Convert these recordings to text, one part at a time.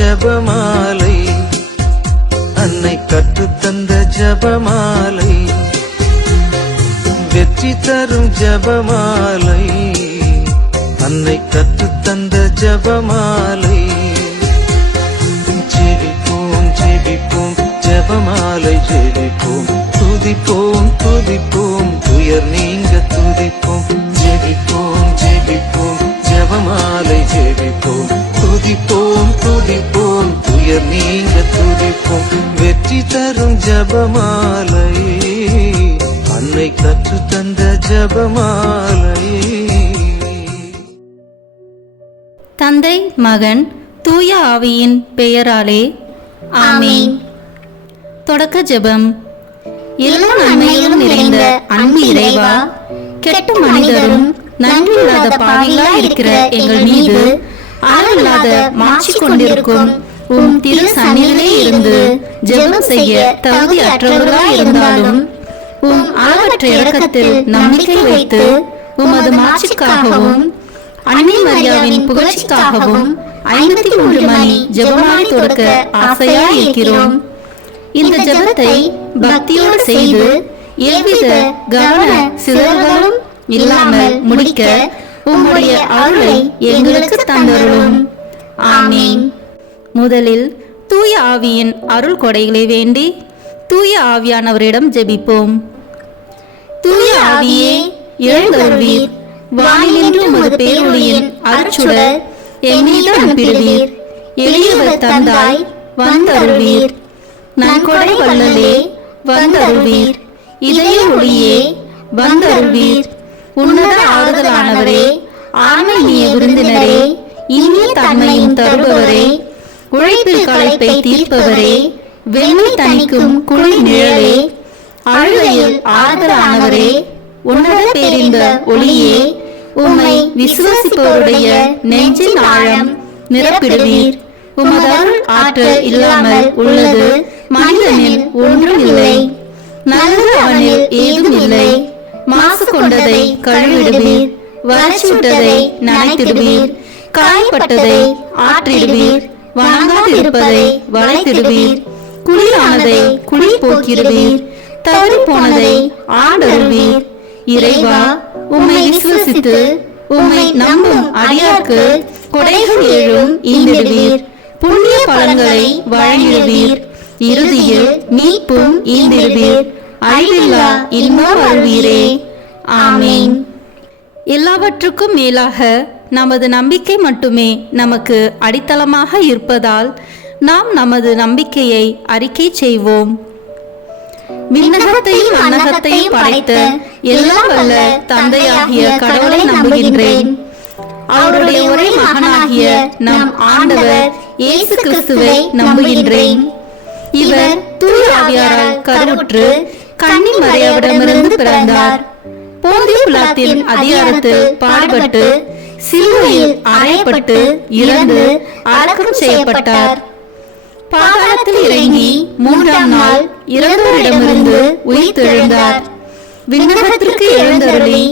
ஜபமாலை, அன்னை கற்றுத்தந்த ஜபமாலை, வெற்றி தரும் ஜபமாலை, அன்னை கற்றுத்தந்த ஜபமாலை. ஜெபிப்போம் ஜெபிப்போம் ஜபமாலை ஜெபிப்போம், துதிப்போம் துதிப்போம் துயர் நீங்க துதிப்போம். ஜெபிப்போம் ஜெபிப்போம் ஜபமாலை ஜெபிப்போம், துதிப்போம் துதிப்போம் துயர் நீங்க துதிப்போம். வெற்றி தரும் ஜபமாலை, அன்னை கற்றுத்தந்த ஜபமாலை. தந்தை மகன் தூய ஆவியின் பெயராலே ஆமென். தொடக்க ஜெபம். எல்லா நன்மைகளும் நிறைந்த அன்பு இறைவா, கெட்ட மனிதரும் நன்றியில்லாத பாவிகளாய் இருக்கிற எங்கள் மீது அளவில்லாத மாட்சி கொண்டிருக்கும் உம் திரு சந்நிதியிலே இருந்து ஜெபம் செய்ய தகுதி அற்றவர்களாய் இருந்தாலும் உம் அளவற்ற இரக்கத்தில் நம்பிக்கை வைத்து உமது மாட்சிக்காகவும் அன்னை மரியாவின் புகழ்ச்சிக்காகவும் 53 மணி ஜெபமாலை தொடக்க ஆசையாய் இருக்கிறோம். இந்த ஜெபத்தை பக்தியோடு செய்து எவ்வித கவன சிதறல்களும் இல்லாமல் முடிக்க உம்முடைய அருளை எங்களுக்கு தந்தருளும். ஆமென். முதலில் தூய ஆவியின் அருள் கொடைகளை வேண்டி தூய ஆவியானவரிடம் ஜெபிப்போம். தூய ஆவியே எழுந்தருள்வீர், வானிலிருந்து உமது பேரொளியின் அருட்சுடர் எம்மீது அனுப்பிடுவீர். எளியவர் தந்தாய் வந்தருள்வீர், நன்கொடை வள்ளலே வந்தருள்வீர், இதய ஒளியே வந்தருள்வீர். உன்னத ஆறுதலானவரே, ஆன்மீக விருந்தினரே, இனிய தன்மையும் தருபவரே, உழைப்பில் களைப்பை தீர்ப்பவரே, வெண்மை தணிக்கும் குளிர் நிழலே, அழுகையில் ஆறுதலானவரே, உன்னத பேரின்ப ஒளியே, உம்மை விசுவாசிப்பவருடைய நெஞ்சின் ஆழம் நிரப்பிடுவீர். உமது அருள் ஆற்றல் இல்லாமல் உள்ளது மனிதனில் ஒன்றும் இல்லை, நல்லது அவனில் ஏதும் இல்லை. மாசு கொண்டதை கழுவிடுவீர், வறட்சிவிட்டதை நனைத்திடுவீர், காயப்பட்டதை ஆற்றிடுவீர், வணங்காதிருப்பதை வளைத்திடுவீர், குளிரானதை குளிர் போக்கிடுவீர், தவறி போனதை ஆண்டருள்வீர். இறைவா, உம்மை விசுவசித்து உம்மை நம்பும் அடியார்க்கு கொடைகள் ஏழும் ஈந்திடுவீர், புண்ணிய பலன்களை வழங்கிடுவீர், இறுதியில் மீட்பும் ஈந்திடுவீர், அழிவில்லா இன்பம் அருள்வீரே. ஆமென். எல்லாவற்றுக்கும் மேலாக நமது நம்பிக்கை மட்டுமே நமக்கு அடித்தளமாக இருப்பதால் நாம் நமது நம்பிக்கையை அறிக்கை செய்வோம். விண்ணகத்தையும் அன்னகத்தையும் படைத்த எல்லாம் வல்ல தந்தையாகிய கடவுளை நம்புகின்றேன். அவருடைய ஒரே மகனாகிய நம் ஆண்டவர் இயேசு கிறிஸ்துவை நம்புகின்றேன். இவர் தூய ஆவியாரால் கருவுற்று கன்னி மரியாவிடமிருந்து பிறந்தார். போந்திய பிலாத்தின் அதிகாரத்தில் பாடுபட்டு சிலுவையில் அறையப்பட்டு இறந்து அடக்கம் செய்யப்பட்டார். பாதாளத்தில் இறங்கி 3ஆம் நாள் இறந்தோரிடமிருந்து உயிர்த்தெழுந்தார். விண்ணகத்திற்கு எழுந்தருளி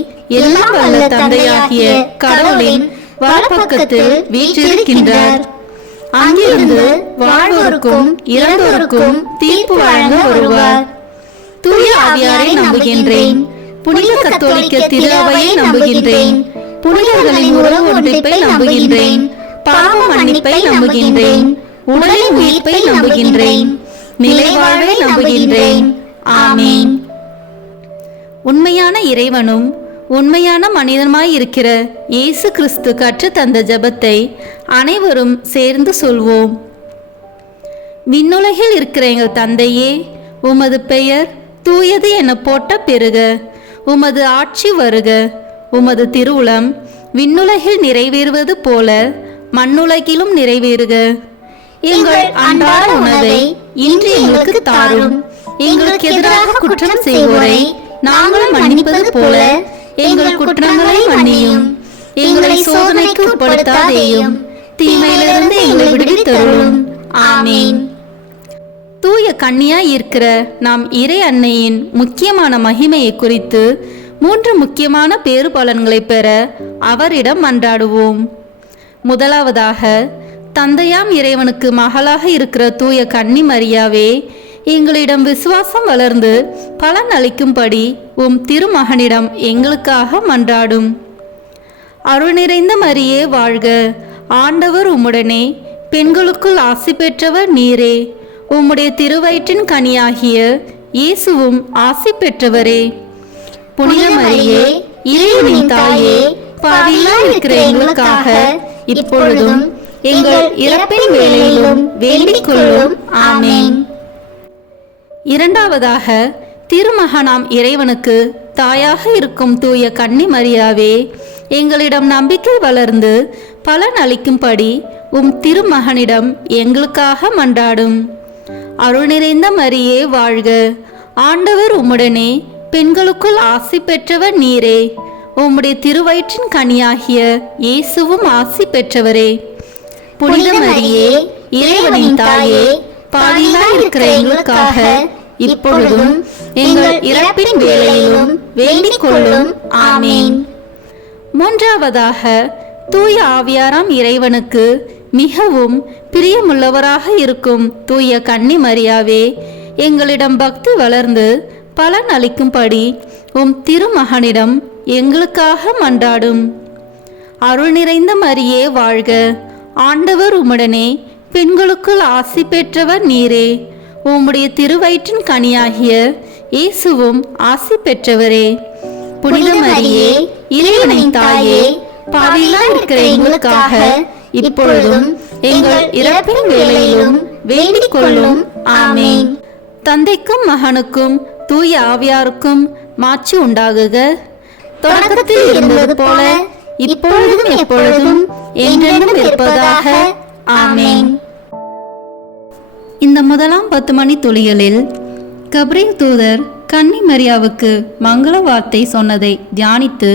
எல்லாம் வல்ல தந்தையாகிய கடவுளின் வலப்பக்கத்தில் வீற்றிருக்கின்றார். அங்கிருந்து வாழ்வோருக்கும் இறந்தோருக்கும் தீர்ப்பு வழங்க வருவார். தூய ஆவியாரை நம்புகின்றேன். புனித கத்தோலிக்க திரு அவையை நம்புகின்றேன். புனிதர்களின் உறவு ஒன்றிப்பை நம்புகின்றேன். பாவ மன்னிப்பை நம்புகின்றேன். உடலின் உயிர்ப்பை நம்புகின்றேன். நிலைவாழ்வை நம்புகின்றேன். ஆமென். உண்மையான இறைவனும் உண்மையான மனிதனுமாய் இருக்கிற இயேசு கிறிஸ்து கற்று தந்த ஜெபத்தை அனைவரும் சேர்ந்து சொல்வோம். விண்ணுலகில் இருக்கிற எங்கள் தந்தையே, உமது பெயர் தூயது என போட்ட பெருக. உமது ஆட்சி வருக. உமது திருவுளம் விண்ணுலகில் நிறைவேறுவது போல மண்ணுலகிலும் நிறைவேறுக. எங்கள் அன்றாட உணவை இன்று எங்களுக்கு தாரும். எங்களுக்கு எதிராக குற்றம் செய்வோரை நாங்கள் மன்னிப்பது போல எங்கள் குற்றங்களை மன்னியும். எங்களை சோதனைக்கு உட்படுத்தாதேயும், தீமையிலிருந்து எங்களை விடுவித்தருளும். ஆமென். தூய கன்னியாய் இருக்கிற நாம் இறை அன்னையின் முக்கியமான மகிமையை குறித்து 3 முக்கியமான பேறு பலன்களை பெற அவரிடம் மன்றாடுவோம். முதலாவதாக, தந்தையாம் இறைவனுக்கு மகளாக இருக்கிற தூய கன்னி மரியாவே, எங்களிடம் விசுவாசம் வளர்ந்து பலன் அளிக்கும்படி உம் திருமகனிடம் எங்களுக்காக மன்றாடும். அருள் நிறைந்த மரியே வாழ்க, ஆண்டவர் உம்முடனே, பெண்களுக்குள் ஆசி பெற்றவர் நீரே. உம்முடைய திருவயிற்றின் கனியாகிய இயேசுவும் ஆசி பெற்றவரே. புனித மரியே, இறைவனின் தாயே, பாவிகளாய் இருக்கிற எங்களுக்காக இப்பொழுதும் எங்கள் இறப்பின் வேளையிலும் வேண்டிக் கொள்ளும். ஆமென். இரண்டாவதாக, திருமகனாம் இறைவனுக்கு தாயாக இருக்கும் தூய கன்னி மரியாவே, எங்களிடம் நம்பிக்கை வளர்ந்து பலன் அளிக்கும்படி உம் திருமகனிடம் எங்களுக்காக மன்றாடும். அருள் நிறைந்த மரியே வாழ்க, ஆண்டவர் உம்முடனே, பெண்களுக்குள் ஆசி பெற்றவர் நீரே. உம்முடைய திருவயிற்றின் கனியாகிய இயேசுவும் ஆசி பெற்றவரே. புனித மரியே, இறைவனின் தாயே, பாவிகளாய் இருக்கிற எங்களுக்காக இப்பொழுதும் எங்கள் இறப்பின் வேளையிலும் வேண்டிக் கொள்ளும். ஆமென். மூன்றாவதாக, தூய ஆவியாராம் இறைவனுக்கு மிகவும் பிரியமுள்ளவராக இருக்கும் தூய கன்னி மரியாவே, எங்களிடம் பக்தி வளர்ந்து பலன் அளிக்கும்படி உம் திருமகனிடம் எங்களுக்காக மன்றாடும். அருள் நிறைந்த மரியே வாழ்க, ஆண்டவர் உம்முடனே, பெண்களுக்குள் ஆசி பெற்றவர் நீரே. உம்முடைய திருவயிற்றின் கனியாகிய இயேசுவும் ஆசி பெற்றவரே. புனித மரியே, இறைவனின் தாயே, பாவிகளாய் இருக்கிற எங்களுக்காக இப்பொழுதும் எங்கள் இறப்பின் வேளையிலும் வேண்டிக் கொள்ளும். ஆமென். தந்தைக்கும் மகனுக்கும் தூய ஆவியாருக்கும் மாட்சி உண்டாகுக. தொடக்கத்தில் இருந்தது போல இப்பொழுதும் எப்பொழுதும் என்றென்றும் இருப்பதாக. ஆமென். இந்த முதலாம் 10 மணி துளிகளில் கப்ரியேல் தூதர் கன்னி மரியாவுக்கு மங்கள வார்த்தை சொன்னதை தியானித்து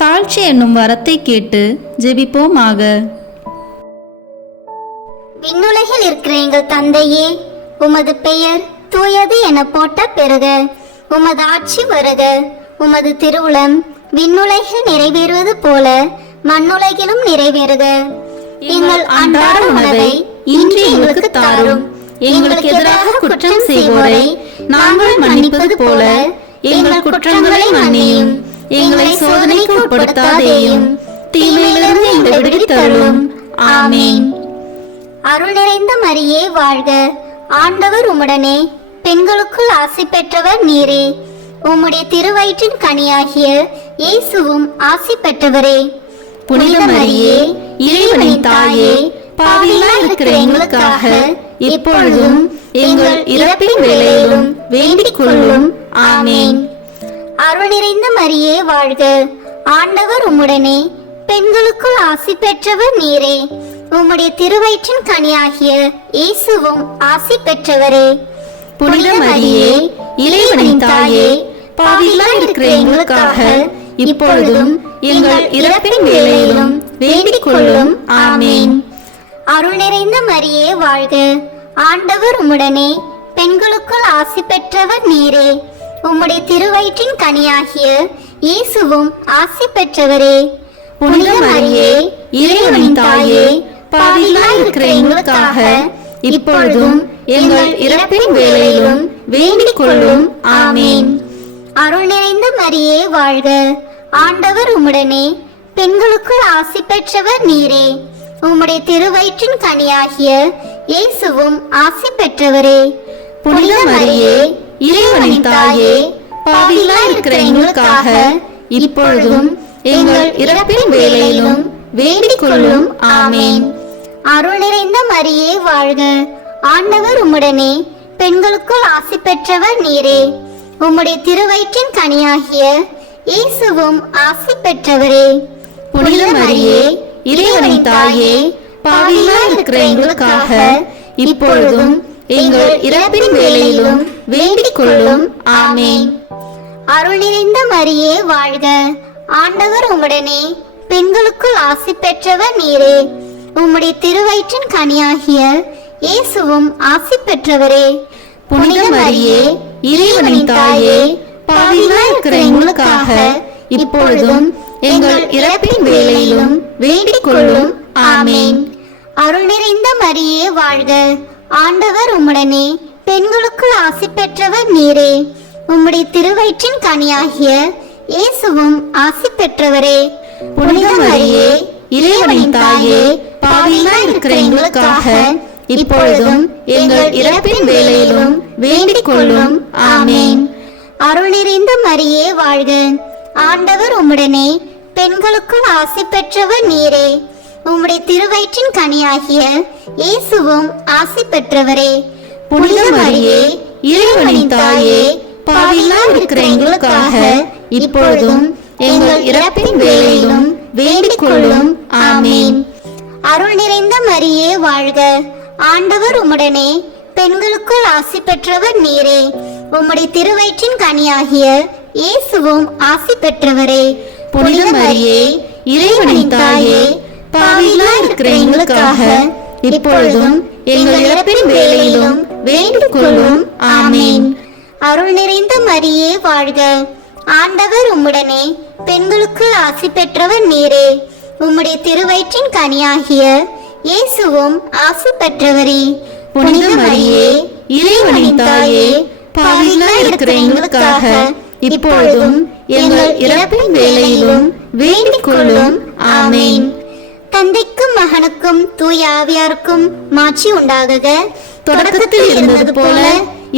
தாழ்ச்சி என்னும் வரத்தை கேட்டு ஜெபிப்போமாக. விண்ணுலகில் இருக்கிற எங்கள் தந்தையே, உமது பெயர் தூயது என போட்ட பெறுக. உமது ஆட்சி வருக. உமது திருவுளம் விண்ணுலகில் நிறைவேறுவது போல மண்ணுலகிலும் நிறைவேறுக. எங்கள் அன்றாட உணவை இன்று எங்களுக்கு தாரும். எங்களுக்கு எதிராக குற்றம் செய்வோரை நாங்கள் மன்னிப்பது போல எங்கள் குற்றங்களை மன்னியும். எங்களை சோதனைக்கு உட்படுத்தாதேயும், தீமையிலிருந்து எங்களை விடுவித்தருளும். ஆமென். அருள் நிறைந்த மரியே வாழ்க, ஆண்டவர் உம்முடனே, பெண்களுக்குள் ஆசி பெற்றவர் நீரே. உம்முடைய திருவயிற்றின் கனியாகிய இயேசுவும் ஆசி பெற்றவரே. புனித மரியே, இறைவனின் தாயே, பாவிகளாய் இருக்கிற எங்களுக்காக இப்பொழுதும் எங்கள் இறப்பின் வேளையிலும் வேண்டிக் கொள்ளும். ஆமென். அருள் நிறைந்த மரியே வாழ்க, ஆண்டவர் உம்முடனே, பெண்களுக்குள் ஆசி பெற்றவர் நீரே. உம்முடைய திருவயிற்றின் கனியாகிய இயேசுவும் ஆசி பெற்றவரே. புனித மரியே, இறைவனின் தாயே, பாவிகளாய் இருக்கிற எங்களுக்காக இப்பொழுதும் எங்கள் இறப்பின் வேளையிலும் வேண்டிக் கொள்ளும். ஆமென். அருள் நிறைந்த மரியே வாழ்க, ஆண்டவர் உம்முடனே, பெண்களுக்குள் ஆசி பெற்றவர் நீரே. உம்முடைய திருவயிற்றின் கனியாகிய இயேசுவும் ஆசி பெற்றவரே. புனித மரியே, இறைவனின் தாயே, பாவிகளாய் இருக்கிற எங்களுக்காக இப்பொழுதும் எங்கள் இறப்பின் வேளையிலும் வேண்டிக் கொள்ளும். ஆமென். அருள் நிறைந்த மரியே வாழ்க, ஆண்டவர் உம்முடனே, பெண்களுக்குள் ஆசி பெற்றவர் நீரே. உம்முடைய திருவயிற்றின் கனியாகிய இயேசுவும் ஆசி பெற்றவரே. புனித மரியே, இறைவனின் தாயே, பாவிகளாய் இருக்கிற எங்களுக்காக இப்பொழுதும் எங்கள் இறப்பின் வேளையிலும் வேண்டிக் கொள்ளும். ஆமென். அருள் நிறைந்த மரியே வாழ்க, ஆண்டவர் உம்முடனே, பெண்களுக்குள் ஆசி பெற்றவர் நீரே. உம்முடைய திருவயிற்றின் கனியாகிய இயேசுவும் ஆசி பெற்றவரே. புனித மரியே, இறைவனின் தாயே, பாவிகளாய் இருக்கிற எங்களுக்காக இப்பொழுதும் எங்கள் இறப்பின் வேளையிலும் வேண்டிக் கொள்ளும். ஆமென். அருள் நிறைந்த மரியே வாழ்க, ஆண்டவர் உம்முடனே, பெண்களுக்குள் ஆசி பெற்றவர் நீரே. உம்முடைய திருவயிற்றின் கனியாகிய இயேசுவும் ஆசி பெற்றவரே. புனித மரியே, இறைவனின் தாயே, பாவிகளாய் இருக்கிற எங்களுக்காக இப்பொழுதும் எங்கள் இறப்பின் வேளையிலும் வேண்டிக் கொள்ளும். ஆமென். அருள் நிறைந்த மரியே வாழ்க, ஆண்டவர் உம்முடனே, பெண்களுக்குள் ஆசி பெற்றவர் நீரே. உம்முடைய திருவயிற்றின் கனியாகிய இயேசுவும் ஆசி பெற்றவரே. புனித மரியே, இறைவனின் தாயே, பாவிகளாய் இருக்கிற எங்களுக்காக இப்பொழுதும் எங்கள் இறப்பின் வேளையிலும் வேண்டிக் கொள்ளும். ஆமேன். அருள் நிறைந்த மரியே வாழ்க, ஆண்டவர் உம்முடனே, பெண்களுக்குள் ஆசி பெற்றவர் நீரே. உம்முடைய திருவயிற்றின் கனியாகிய இயேசுவும் ஆசி பெற்றவரே. புனித மரியே, இறைவனின் தாயே, பாவிகளாய் இருக்கிற எங்களுக்காக இப்பொழுதும் எங்கள் இறப்பின் வேளையிலும் வேண்டிக் கொள்ளும். ஆமேன். அருள் நிறைந்த மரியே வாழ்க, ஆண்டவர் உம்முடனே, பெண்களுக்குள் ஆசி பெற்றவர் நீரே. உம்முடைய திருவயிற்றின் கனியாகிய இயேசுவும் ஆசி பெற்றவரே. புனித மரியே, இறைவனின் தாயே, பாவிகளாய் இருக்கிற எங்களுக்காக இப்பொழுதும் எங்கள் இறப்பின் வேளையிலும் வேண்டிக் கொள்ளும். ஆமேன். அருள் நிறைந்த மரியே வாழ்க, ஆண்டவர் உம்முடனே, பெண்களுக்குள் ஆசி பெற்றவர் நீரே. உம்முடைய திருவயிற்றின் கனியாகிய இயேசுவும் ஆசி பெற்றவரே. புனித மரியே, இறைவனின் தாயே, பாவிகளாய் இருக்கிற எங்களுக்காக இப்பொழுதும் எங்கள் இறப்பின் வேளையிலும் வேண்டிக் கொள்ளும். ஆமேன். தந்தைக்கும் மகனுக்கும் தூய ஆவியாருக்கும் மாட்சி உண்டாகுக. தொடக்கத்தில் இருந்தது போல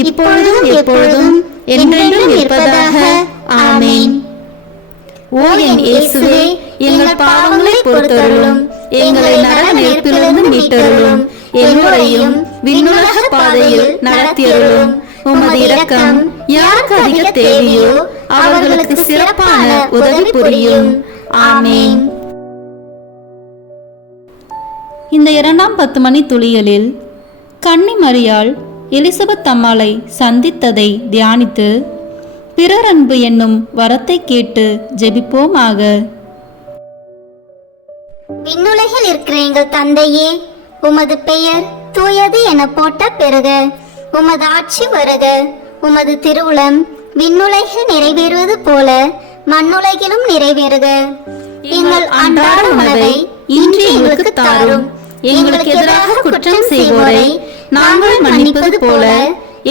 இப்பொழுதும் எப்பொழுதும் என்றென்றும் இருப்பதாக. ஆமேன். ஓ என் இயேசுவே, எங்கள் பாவங்களை பொறுத்தருளும், எங்களை நரக நெருப்பிலிருந்து மீட்டருளும், எல்லோரையும் விண்ணுலக பாதையில் நடத்தியருளும். உமது இரக்கம் யாருக்கு அதிக தேவையோ அவர்களுக்கு சிறப்பான உதவி புரியும். ஆமேன். இந்த 2ஆம் 10 மணி துளிகளில் கன்னி மரியாள் எலிசபெத் அம்மாளை சந்தித்ததை தியானித்து பிறர் அன்பு என்னும் வரத்தை கேட்டு ஜெபிப்போமாக. விண்ணுலகில் இருக்கிற எங்கள் தந்தையே, உமது பெயர் தூயது என போட்ட பெறுக. உமது ஆட்சி வருக. உமது திருவுளம் விண்ணுலகில் நிறைவேறுவது போல மண்ணுலகிலும் நிறைவேறுக. எங்கள் அன்றாட உணவை இன்று எங்களுக்கு தாரும். எங்களுக்கு எதிராக குற்றம் செய்வோரை நாங்கள் மன்னிப்பது போல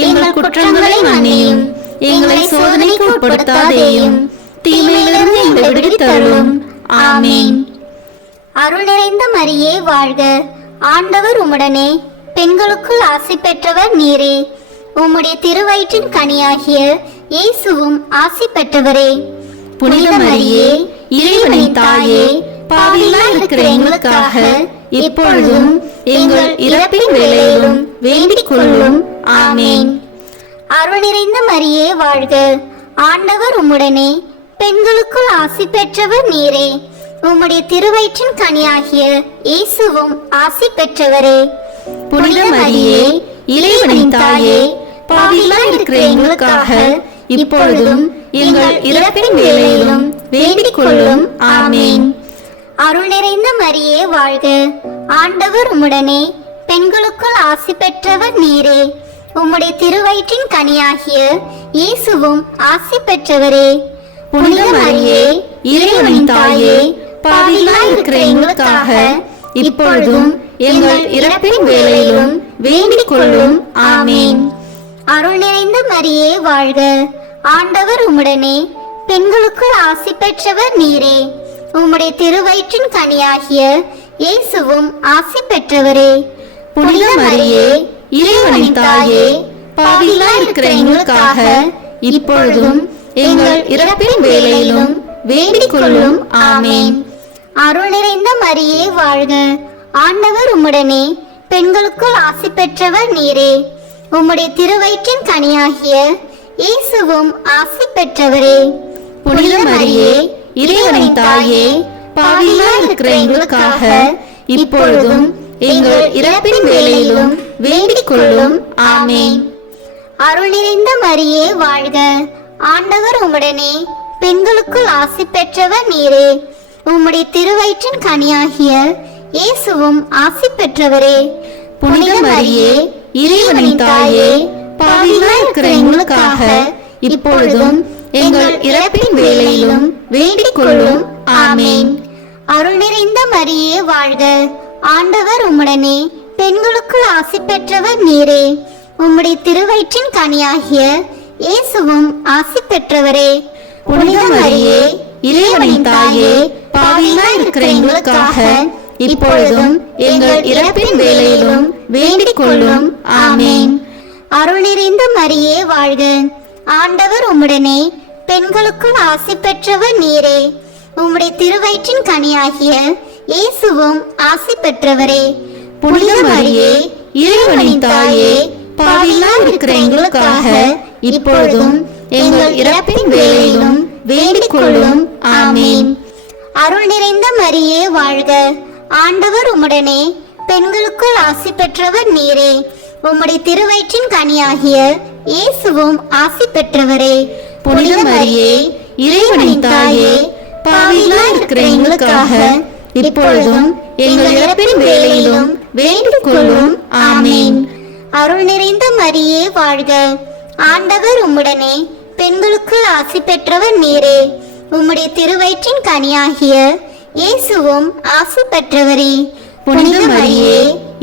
எங்கள் குற்றங்களை மன்னியும். எங்களை சோதனைக்கு உட்படுத்தாதேயும், தீமையிலிருந்து எங்களை விடுவித்தருளும். ஆமேன். அருள் நிறைந்த மரியே வாழ்க, ஆண்டவர் உம்முடனே, பெண்களுக்குள் ஆசி பெற்றவர் நீரே. உம்முடைய திருவயிற்றின் கனியாகிய இயேசுவும் ஆசி பெற்றவரே. புனித மரியே, இறைவனின் தாயே, பாவிகளாய் இருக்கிற எங்களுக்காக இப்பொழுதும் எங்கள் இறப்பின் வேளையிலும் வேண்டிக் கொள்ளும். ஆமேன். அருள் நிறைந்த மரியே வாழ்க, ஆண்டவர் உம்முடனே, பெண்களுக்குள் ஆசி பெற்றவர் நீரே. உம்முடைய திருவயிற்றின் கனியாகிய இயேசுவும் ஆசி பெற்றவரே. புனித மரியே, இறைவனின் தாயே, பாவிகளாய் இருக்கிற எங்களுக்காக இப்பொழுதும் எங்கள் இறப்பின் வேளையிலும் வேண்டிக் கொள்ளும். ஆமேன். அருள் நிறைந்த மரியே வாழ்க, ஆண்டவர் உம்முடனே, பெண்களுக்குள் ஆசி பெற்றவர் நீரே. உம்முடைய திருவயிற்றின் கனியாகிய இயேசுவும் ஆசி பெற்றவரே. புனித மரியே, இறைவனின் தாயே, பாவிகளாய் இருக்கிற எங்களுக்காக இப்பொழுதும் எங்கள் இறப்பின் வேளையிலும் வேண்டிக் கொள்ளும். ஆமேன். அருள் நிறைந்த மரியே வாழ்க, ஆண்டவர் உம்முடனே, பெண்களுக்குள் ஆசி பெற்றவர் நீரே. உம்முடைய திருவயிற்றின் கனியாகிய இயேசுவும் ஆசி பெற்றவரே. புனித மரியே, இறைவனின் தாயே, பாவிகளாய் இருக்கிற எங்களுக்காக இப்பொழுதும் எங்கள் இறப்பின் வேளையிலும் வேண்டிக் கொள்ளும். ஆமேன். அருள் நிறைந்த மரியே வாழ்க, ஆண்டவர் உம்முடனே, பெண்களுக்குள் ஆசி பெற்றவர் நீரே. உம்முடைய திருவயிற்றின் கனியாகிய இயேசுவும் ஆசி பெற்றவரே. புனித மரியே, இறைவனின் தாயே, பாவிகளாய் இருக்கிற எங்களுக்காக இப்பொழுதும் எங்கள் இறப்பின் வேளையிலும் வேண்டிக் கொள்ளும். ஆமேன். அருள் நிறைந்த மரியே வாழ்க, ஆண்டவர் உம்முடனே, பெண்களுக்குள் ஆசி பெற்றவர் நீரே. உம்முடைய திருவயிற்றின் கனியாகிய இயேசுவும் ஆசி பெற்றவரே. புனித மரியே, இறைவனின் தாயே, பாவிகளாய் இருக்கிற எங்களுக்காக இப்பொழுதும் எங்கள் இறப்பின் வேளையிலும் வேண்டிக் கொள்ளும். ஆமேன். அருள் நிறைந்த மரியே வாழ்க, ஆண்டவர் உம்முடனே பெண்களுக்குள் ஆசி பெற்றவர் நீரே. உம்முடைய திருவயிற்றின் கனியாகிய இயேசுவும் ஆசி பெற்றவரே. புனித மரியே, இறைவனின் தாயே, பாவிகளாய் இருக்கிற எங்களுக்காக இப்பொழுதும் எங்கள் இறப்பின் வேளையிலும் வேண்டிக் கொள்ளும். ஆமேன். அருள் நிறைந்த மரியே வாழ்க. ஆண்டவர் உம்முடனே பெண்களுக்குள் ஆசி பெற்றவர் நீரே. உம்முடைய திருவயிற்றின் கனியாகிய இயேசுவும் ஆசி பெற்றவரே. புனித மரியே, இறைவனின் தாயே, பாவிகளாய் இருக்கிற எங்களுக்காக இப்பொழுதும் எங்கள் இறப்பின் வேளையிலும் வேண்டிக் கொள்ளும். ஆமேன். அருள் நிறைந்த மரியே வாழ்க. ஆண்டவர் உம்முடனே பெண்களுக்குள் ஆசி பெற்றவர் நீரே. உம்முடைய திருவயிற்றின் கனியாகிய இயேசுவும் ஆசி பெற்றவரே. புனித மரியே, இறைவனின் தாயே, பாவிகளாய் இருக்கிற எங்களுக்காக இப்பொழுதும் எங்கள் இறப்பின் வேளையிலும் வேண்டிக் கொள்ளும். ஆமேன். அருள் நிறைந்த மரியே வாழ்க. ஆண்டவர் உம்முடனே பெண்களுக்குள் ஆசி பெற்றவர் நீரே. உம்முடைய திருவயிற்றின் கனியாகிய இயேசுவும் ஆசி பெற்றவரே. புனித மரியே,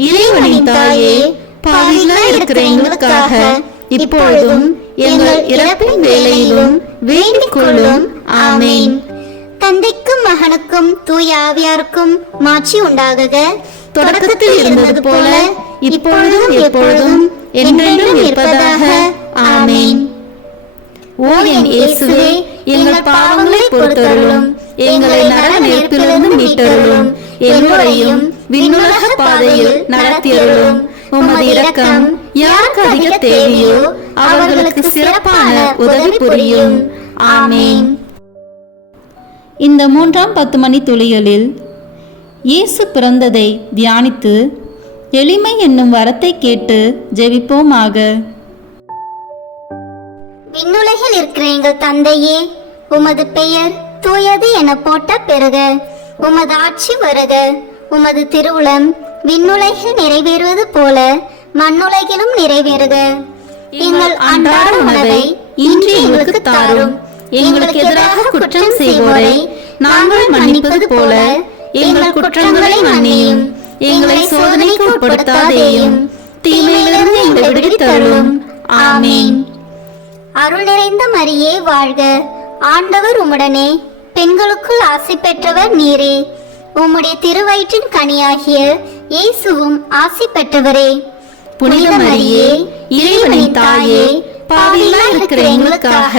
இறைவனின் தாயே, பாவிகளாய் இருக்கிற எங்களுக்காக இப்பொழுதும் எங்கள் இறப்பின் வேளையிலும் வேண்டிக் கொள்ளும். ஆமேன். தந்தைக்கும் மகனுக்கும் தூய ஆவியாருக்கும் மாட்சி உண்டாகுக. தொடக்கத்தில் இருந்தது போல இப்பொழுதும் எப்பொழுதும் என்றென்றும் இருப்பதாக. ஆமேன். ஓ என் இயேசுவே, எங்கள் பாவங்களை பொறுத்தருளும், எங்களை நரக நெருப்பிலிருந்து மீட்டருளும், எல்லோரையும் விண்ணுலக பாதையில் நடத்தியருளும். உமது இரக்கம் யாருக்கு அதிக தேவையோ அவர்களுக்கு சிறப்பான உதவி புரியும். ஆமேன். இந்த 3ஆம் 10 மணி துளிகளில் இயேசு பிறந்ததை தியானித்து எளிமை என்னும் வரத்தை கேட்டு ஜெபிப்போமாக. விண்ணுலகில் இருக்கிற எங்கள் தந்தையே, உமது பெயர் தூயது என போட்ட பெறுக. உமது ஆட்சி வருக. உமது திருவுளம் விண்ணுலகில் நிறைவேறுவது போல மண்ணுலகிலும் நிறைவேறுக. எங்கள் அன்றாட உணவை இன்று எங்களுக்கு தாரும். எங்களுக்கு எதிராக குற்றம் செய்வோரை நாங்கள் மன்னிப்பது போல எங்கள் குற்றங்களை மன்னியும். எங்களை சோதனைக்கு உட்படுத்தாதேயும், தீமையிலிருந்து எங்களை விடுவித்தருளும். ஆமேன். அருள் நிறைந்த மரியே வாழ்க. ஆண்டவர் உம்முடனே பெண்களுக்குள் ஆசி பெற்றவர் நீரே. உம்முடைய திருவயிற்றின் கனியாகிய இயேசுவும் ஆசி பெற்றவரே. புனித மரியே, இறைவனின் தாயே, பாவிகளாய் இருக்கிற எங்களுக்காக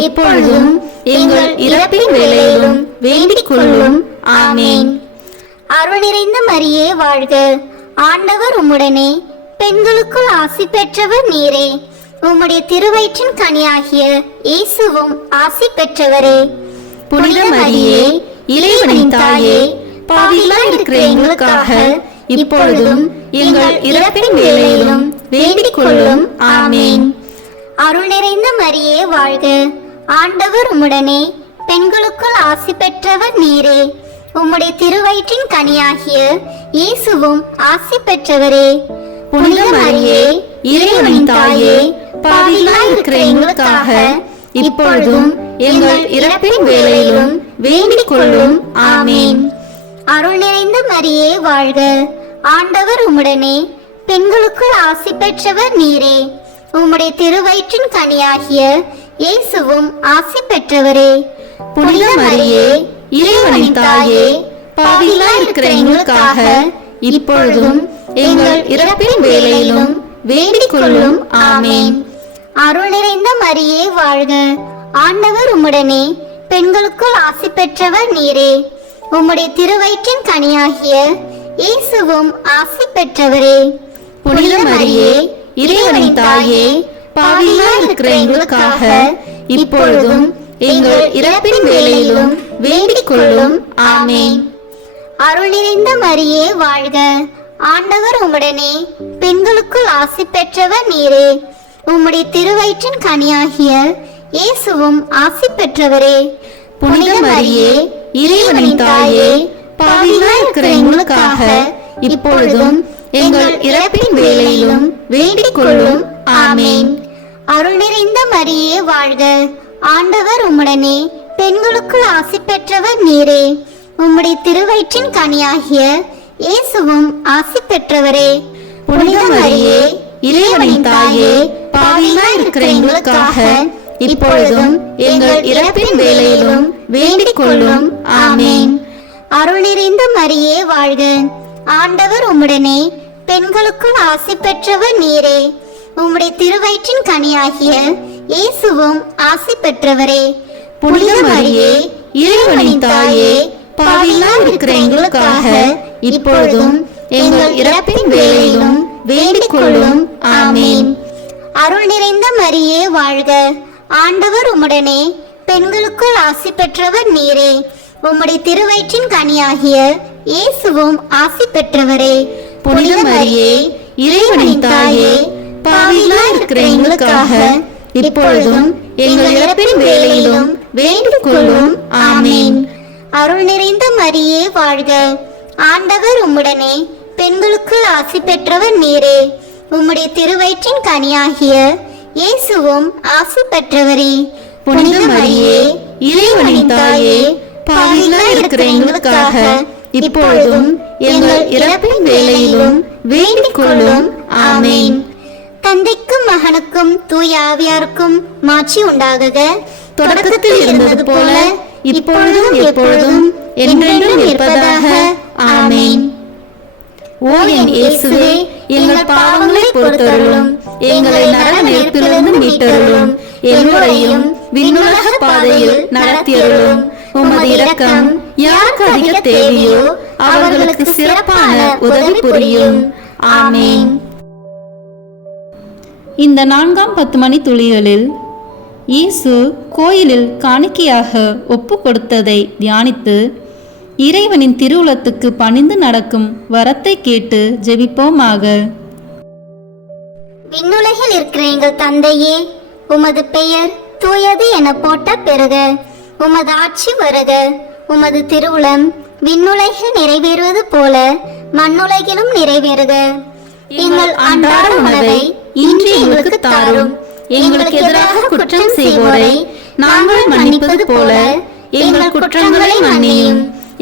இப்பொழுதும் எங்கள் இறப்பின் வேளையிலும் வேண்டிக் கொள்ளும். ஆமேன். அருள் நிறைந்த மரியே வாழ்க. ஆண்டவர் உம்முடனே பெண்களுக்குள் ஆசி பெற்றவர் நீரே. உம்முடைய திருவயிற்றின் கனியாகிய இயேசுவும் ஆசி பெற்றவரே. புனித மரியே, இறைவனின் தாயே, பாவிகளாய் இருக்கிற எங்களுக்காக இப்பொழுதும் எங்கள் இறப்பின் வேளையிலும் வேண்டிக் கொள்ளும். ஆமேன். அருள் நிறைந்த மரியே வாழ்க. ஆண்டவர் உம்முடனே பெண்களுக்குள் ஆசி பெற்றவர் நீரே. உம்முடைய திருவயிற்றின் கனியாகிய இயேசுவும் ஆசி பெற்றவரே. புனித மரியே, இறைவனின் தாயே, பாவிகளாய் இருக்கிற எங்களுக்காக இப்பொழுதும் எங்கள் இறப்பின் வேளையிலும் வேண்டிக் கொள்ளும். ஆமேன். அருள் நிறைந்த மரியே வாழ்க. ஆண்டவர் உம்முடனே பெண்களுக்குள் ஆசி பெற்றவர் நீரே. உம்முடைய திருவயிற்றின் கனியாகிய இயேசுவும் ஆசி பெற்றவரே. புனித மரியே, இறைவனின் தாயே, பாவிகளாய் இருக்கிற எங்களுக்காக இப்பொழுதும் எங்கள் இறப்பின் வேளையிலும் வேண்டிக் கொள்ளும். ஆமேன். அருள் நிறைந்த மரியே வாழ்க. ஆண்டவர் உம்முடனே பெண்களுக்குள் ஆசி பெற்றவர் நீரே. உம்முடைய திருவயிற்றின் கனியாகிய இயேசுவும் ஆசி பெற்றவரே. புனித மரியே, இறைவனின் தாயே, பாவிகளாய் இருக்கிற எங்களுக்காக இப்பொழுதும் எங்கள் இறப்பின் வேளையிலும் வேண்டிக் கொள்ளும். ஆமேன். அருள் நிறைந்த மரியே வாழ்க. ஆண்டவர் உம்முடனே பெண்களுக்குள் ஆசி பெற்றவர் நீரே. உம்முடைய திருவயிற்றின் கனியாகிய இயேசுவும் ஆசி பெற்றவரே. புனித மரியே, இறைவனின் தாயே, பாவிகளாய் இருக்கிற எங்களுக்காக இப்பொழுதும் எங்கள் இறப்பின் வேளையிலும் வேண்டிக் கொள்ளும். ஆமேன். அருள் நிறைந்த மரியே வாழ்க. ஆண்டவர் உம்முடனே பெண்களுக்குள் ஆசி பெற்றவர் நீரே. உம்முடைய திருவயிற்றின் கனியாகிய இயேசுவும் ஆசி பெற்றவரே. புனித மரியே, இறைவனின் தாயே, பாவிகளாய் இருக்கிற எங்களுக்காக இப்பொழுதும் எங்கள் இறப்பின் வேளையிலும் வேண்டிக் கொள்ளும். ஆமேன். அருள் நிறைந்த மரியே வாழ்க. ஆண்டவர் உம்முடனே, பெண்களுக்குள் ஆசி பெற்றவர் நீரே. உம்முடைய திருவயிற்றின் கனியாகிய இயேசுவும் ஆசி பெற்றவரே. புனித மரியே, இறைவனின் தாயே, பாவிகளாய் இருக்கிற எங்களுக்காக இப்பொழுதும் எங்கள் இறப்பின் வேளையிலும் வேண்டிக் கொள்ளும். ஆமேன். அருள் நிறைந்த மரியே வாழ்க. ஆண்டவர் உம்முடனே, பெண்களுக்குள் ஆசி பெற்றவர் நீரே. உம்முடைய திருவயிற்றின் கனியாகிய இயேசுவும் ஆசி பெற்றவரே. புனித மரியே, இறைவனின் தாயே, பாவிகளாய் இருக்கிற எங்களுக்காக இப்பொழுதும் எங்கள் இறப்பின் வேளையிலும் வேண்டிக் கொள்ளும். ஆமேன். அருள் நிறைந்த மரியே வாழ்க. ஆண்டவர் உம்முடனே, பெண்களுக்குள் ஆசி பெற்றவர் நீரே. உம்முடைய திருவயிற்றின் கனியாகிய இயேசுவும் ஆசி பெற்றவரே. புனித மரியே, இறைவனின் தாயே, பாவிகளாய் இருக்கிற எங்களுக்காக இப்பொழுதும் எங்கள் இறப்பின் வேளையிலும் வேண்டிக் கொள்ளும். ஆமேன். தந்தைக்கும் மகனுக்கும் தூய ஆவியாருக்கும் மாட்சி உண்டாகுக. தொடக்கத்தில் இருந்தது போல இப்பொழுதும் எப்பொழுதும் என்றென்றும் இருப்பதாக. ஆமேன். ஓ என் இயேசுவே, எங்கள் பாவங்களை பொறுத்தருளும், எங்களை நரக நெருப்பிலிருந்து மீட்டருளும், எல்லோரையும் விண்ணுலக பாதையில் நடத்தியருளும். உமது இரக்கம் யாருக்கு அதிக தேவையோ அவர்களுக்கு சிறப்பான உதவி புரியும். ஆமேன். இந்த 4ஆம் 10 மணி துளிகளில் இயேசு கோயிலில் காணிக்கையாக ஒப்பு கொடுத்ததை தியானித்து இறைவனின் திருவுளத்துக்கு பணிந்து நடக்கும் வரத்தை கேட்டு ஜெபிப்போமாக. விண்ணுலகில் இருக்கிற எங்கள் தந்தையே, உமது பெயர் தூயது என போட்ட பெறுக. உமது ஆட்சி வருக. உமது திருவுளம் விண்ணுலகில் நிறைவேறுவது போல மண்ணுலகிலும் நிறைவேறுக. எங்கள் அன்றாட உணவை இன்று எங்களுக்கு தாரும். எங்களுக்கு எதிராக குற்றம் செய்வோரை நாங்கள் மன்னிப்பது போல எங்கள் குற்றங்களை மன்னியும்.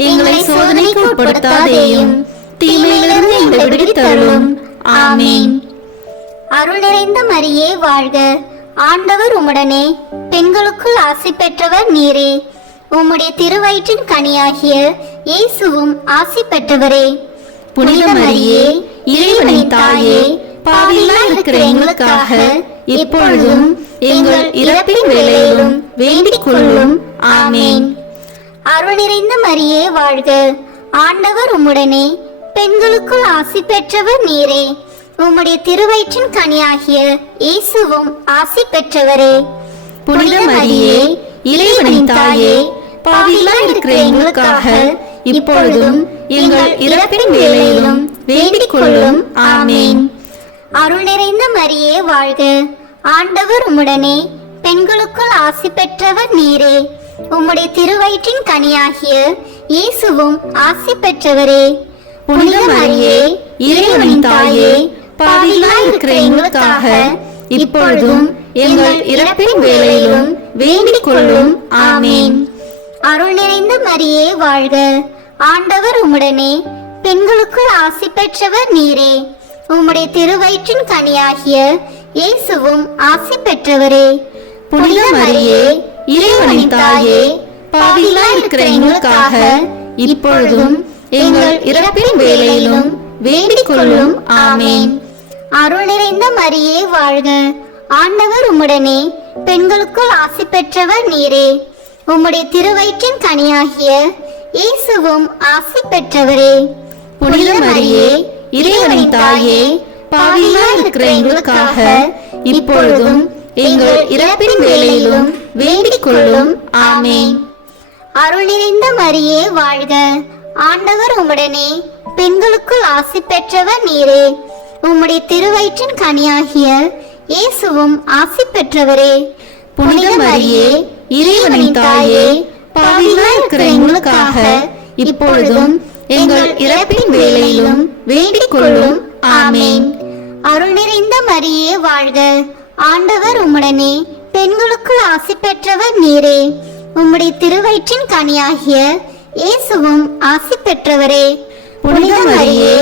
எங்களை சோதனைக்கு உட்படுத்தாதேயும், தீமையிலிருந்து எங்களை விடுவித்தருளும். ஆமேன். அருள் நிறைந்த மரியே வாழ்க. ஆண்டவர் உம்முடனே, பெண்களுக்குள் ஆசி பெற்றவர் நீரே. உம்முடைய திருவயிற்றின் கனியாகிய இயேசுவும் ஆசி பெற்றவரே. புனித மரியே, இறைவனின் தாயே, பாவிகளாய் இருக்கிற எங்களுக்காக இப்பொழுதும் எங்கள் இறப்பின் வேளையிலும் வேண்டிக் கொள்ளும். ஆமேன். அருள் நிறைந்த மரியே வாழ்க. ஆண்டவர் உம்முடனே, பெண்களுக்குள் ஆசி பெற்றவர் நீரே. உம்முடைய திருவயிற்றின் கனியாகிய இயேசுவும் ஆசி பெற்றவரே. புனித மரியே, இறைவனின் தாயே, பாவிகளாய் இருக்கிற எங்களுக்காக இப்பொழுதும் எங்கள் இறப்பின் வேளையிலும் வேண்டிக் கொள்ளும். ஆமேன். அருள் நிறைந்த மரியே வாழ்க. ஆண்டவர் உம்முடனே, பெண்களுக்குள் ஆசி பெற்றவர் நீரே. உம்முடைய திருவயிற்றின் கனியாகிய இயேசுவும் ஆசி பெற்றவரே. புனித மரியே, இறைவனின் தாயே, பாவிகளாய் இருக்கிற எங்களுக்காக இப்பொழுதும் எங்கள் இறப்பின் வேளையிலும் வேண்டிக் கொள்ளும். ஆமேன். அருள் நிறைந்த மரியே வாழ்க. ஆண்டவர் உம்முடனே, பெண்களுக்குள் ஆசி பெற்றவர் நீரே. உம்முடைய திருவயிற்றின் கனியாகிய இயேசுவும் ஆசி பெற்றவரே. புனித மரியே, இறைவனின் தாயே, பாவிகளாய் இருக்கிற எங்களுக்காக இப்பொழுதும் எங்கள் இறப்பின் வேளையிலும் வேண்டிக் கொள்ளும். ஆமேன். அருள் நிறைந்த மரியே வாழ்க. ஆண்டவர் உம்முடனே, பெண்களுக்குள் ஆசி பெற்றவர் நீரே. உம்முடைய திருவயிற்றின் கனியாகிய இயேசுவும் ஆசி பெற்றவரே. புனித மரியே, இறைவனின் தாயே, பாவிகளாய் இருக்கிற எங்களுக்காக இப்பொழுதும் எங்கள் இறப்பின் வேளையிலும் வேண்டிக் கொள்ளும். ஆமேன். அருள் நிறைந்த மரியே வாழ்க. ஆண்டவர் உம்முடனே, பெண்களுக்குள் ஆசி பெற்றவர் நீரே. உம்முடைய திருவயிற்றின் கனியாகிய இயேசுவும் ஆசி பெற்றவரே. புனித மரியே, இறைவனின் தாயே, பாவிகளாய் இருக்கிற எங்களுக்காக இப்பொழுதும் எங்கள் இறப்பின் வேளையிலும் வேண்டிக் கொள்ளும். ஆமேன். அருள் நிறைந்த மரியே வாழ்க. ஆண்டவர் உம்முடனே, பெண்களுக்குள் ஆசி பெற்றவர் நீரே. உம்முடைய திருவயிற்றின் கனியாகிய இயேசுவும் ஆசி பெற்றவரே. புனித மரியே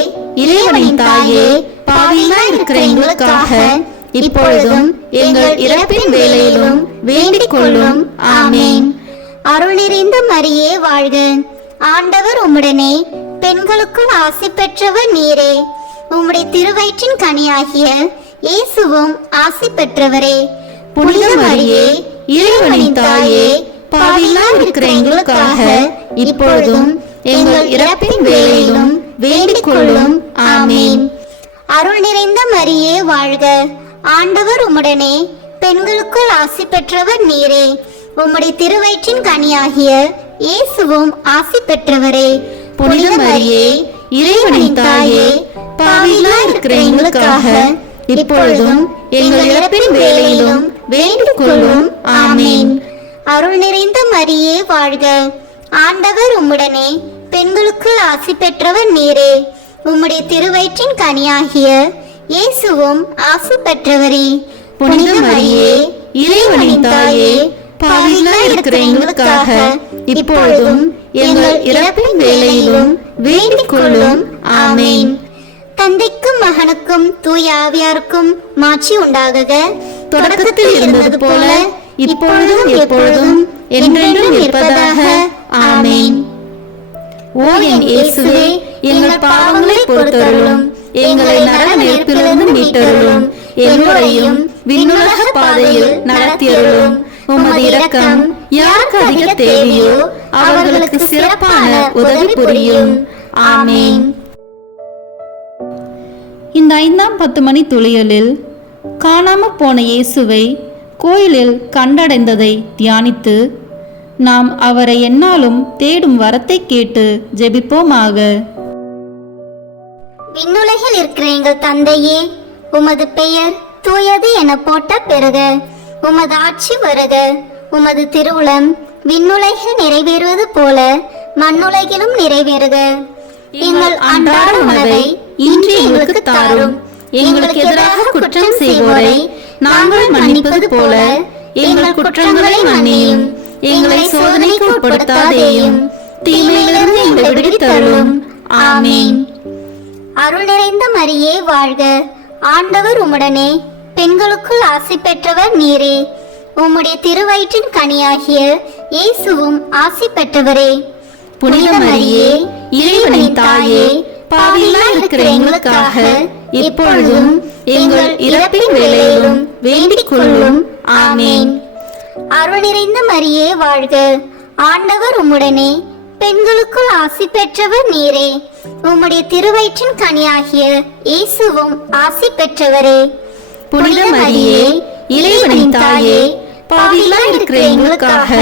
இறைவனின் தாயே பாவிகளாய் இருக்கிற எங்களுக்காக இப்பொழுதும் எங்கள் இறப்பின் வேளையிலும் வேண்டிக் கொள்ளும். ஆமேன். அருள் நிறைந்த மரியே வாழ்க. ஆண்டவர் உம்முடனே, பெண்களுக்குள் ஆசி பெற்றவர் நீரே. உம்முடைய திருவயிற்றின் கனியாகிய இயேசுவும் ஆசி பெற்றவரே. புனித மரியே இறைவனின் தாயே பாவிகளாய் இருக்கிற எங்களுக்காக இப்பொழுதும் எங்கள் இறப்பின் வேளையிலும் வேண்டிக் கொள்ளும். ஆமேன். அருள் நிறைந்த மரியே வாழ்க. ஆண்டவர் உம்முடனே, பெண்களுக்குள் ஆசி பெற்றவர் நீரே. உம்முடைய திருவயிற்றின் கனியாகிய இயேசுவும் ஆசி பெற்றவரே. புனித மரியே இறைவனின் தாயே பாவிகளாய் இருக்கிற எங்களுக்காக இப்பொழுதும் எங்கள் இறப்பின் வேளையிலும் வேண்டிக் கொள்ளும். ஆமேன். அருள் நிறைந்த மரியே வாழ்க. ஆண்டவர் உம்முடனே, பெண்களுக்குள் ஆசி பெற்றவர் நீரே. உம்முடைய திருவயிற்றின் கனியாகிய இயேசுவும் ஆசி பெற்றவரே. புனித மரியே இறைவனின் தாயே பாவிகளாய் இருக்கிற எங்களுக்காக இப்பொழுதும் எங்கள் இறப்பின் வேளையிலும் வேண்டிக் கொள்ளும். ஆமேன். தந்தைக்கும் மகனுக்கும் தூய ஆவியாருக்கும் மாட்சி உண்டாகுக. தொடக்கத்தில் இருந்தது போல இப்பொழுதும் எப்பொழுதும் என்றென்றும் இருப்பதாக. ஆமேன். ஓ என் இயேசுவே, எங்கள் பாவங்களை பொறுத்தருளும், எங்களை நரக நெருப்பிலிருந்து மீட்டருளும், எல்லோரையும் விண்ணுலக பாதையில் நடத்தியருளும். உமது இரக்கம் யாருக்கு அதிக தேவையோ அவர்களுக்கு சிறப்பான உதவி புரியும். ஆமேன். இந்த 5ஆம் 10 மணி துளியலில் காணாம போன இயேசுவை கோயிலில் கண்டடைந்ததை தியானித்து நாம் அவரை எந்நாளும் தேடும் வரத்தை கேட்டு ஜெபிப்போமாக. விண்ணுலகில் இருக்கிற எங்கள் தந்தையே, உமது பெயர் தூயது என போட்ட பெறுக. உமது ஆட்சி வருக. உமது திருவுளம் விண்ணுலகில் நிறைவேறுவது போல மண்ணுலகிலும் நிறைவேறுக. எங்கள் அன்றாட உணவை இன்று எங்களுக்கு தாரும். எங்களுக்கு எதிராக குற்றம் செய்வோரை நாங்கள் மன்னிப்பது போல எங்கள் குற்றங்களை மன்னியும். எங்களை சோதனைக்கு உட்படுத்தாதேயும், தீமையிலிருந்து எங்களை விடுவித்தருளும். ஆமீன். அருள் நிறைந்த மரியே வாழ்க. ஆண்டவர் உம்முடனே, பெண்களுக்குள் ஆசி பெற்றவர் நீரே. உம்முடைய திருவயிற்றின் கனியாகிய இயேசுவும் ஆசி பெற்றவரே. புனித மரியே இறைவனின் தாயே பாவிகளாய் இருக்கிற எங்களுக்காக இப்பொழுதும் எங்கள் இறப்பின் வேளையிலும் வேண்டிக் கொள்ளும். ஆமேன். அருள் நிறைந்த மரியே வாழ்க. ஆண்டவர் உம்முடனே, பெண்களுக்குள் ஆசி பெற்றவர் நீரே. உம்முடைய திருவயிற்றின் கனியாகிய இயேசுவும் ஆசி பெற்றவரே. புனித மரியே இறைவனின் தாயே பாவிகளாய் இருக்கிற எங்களுக்காக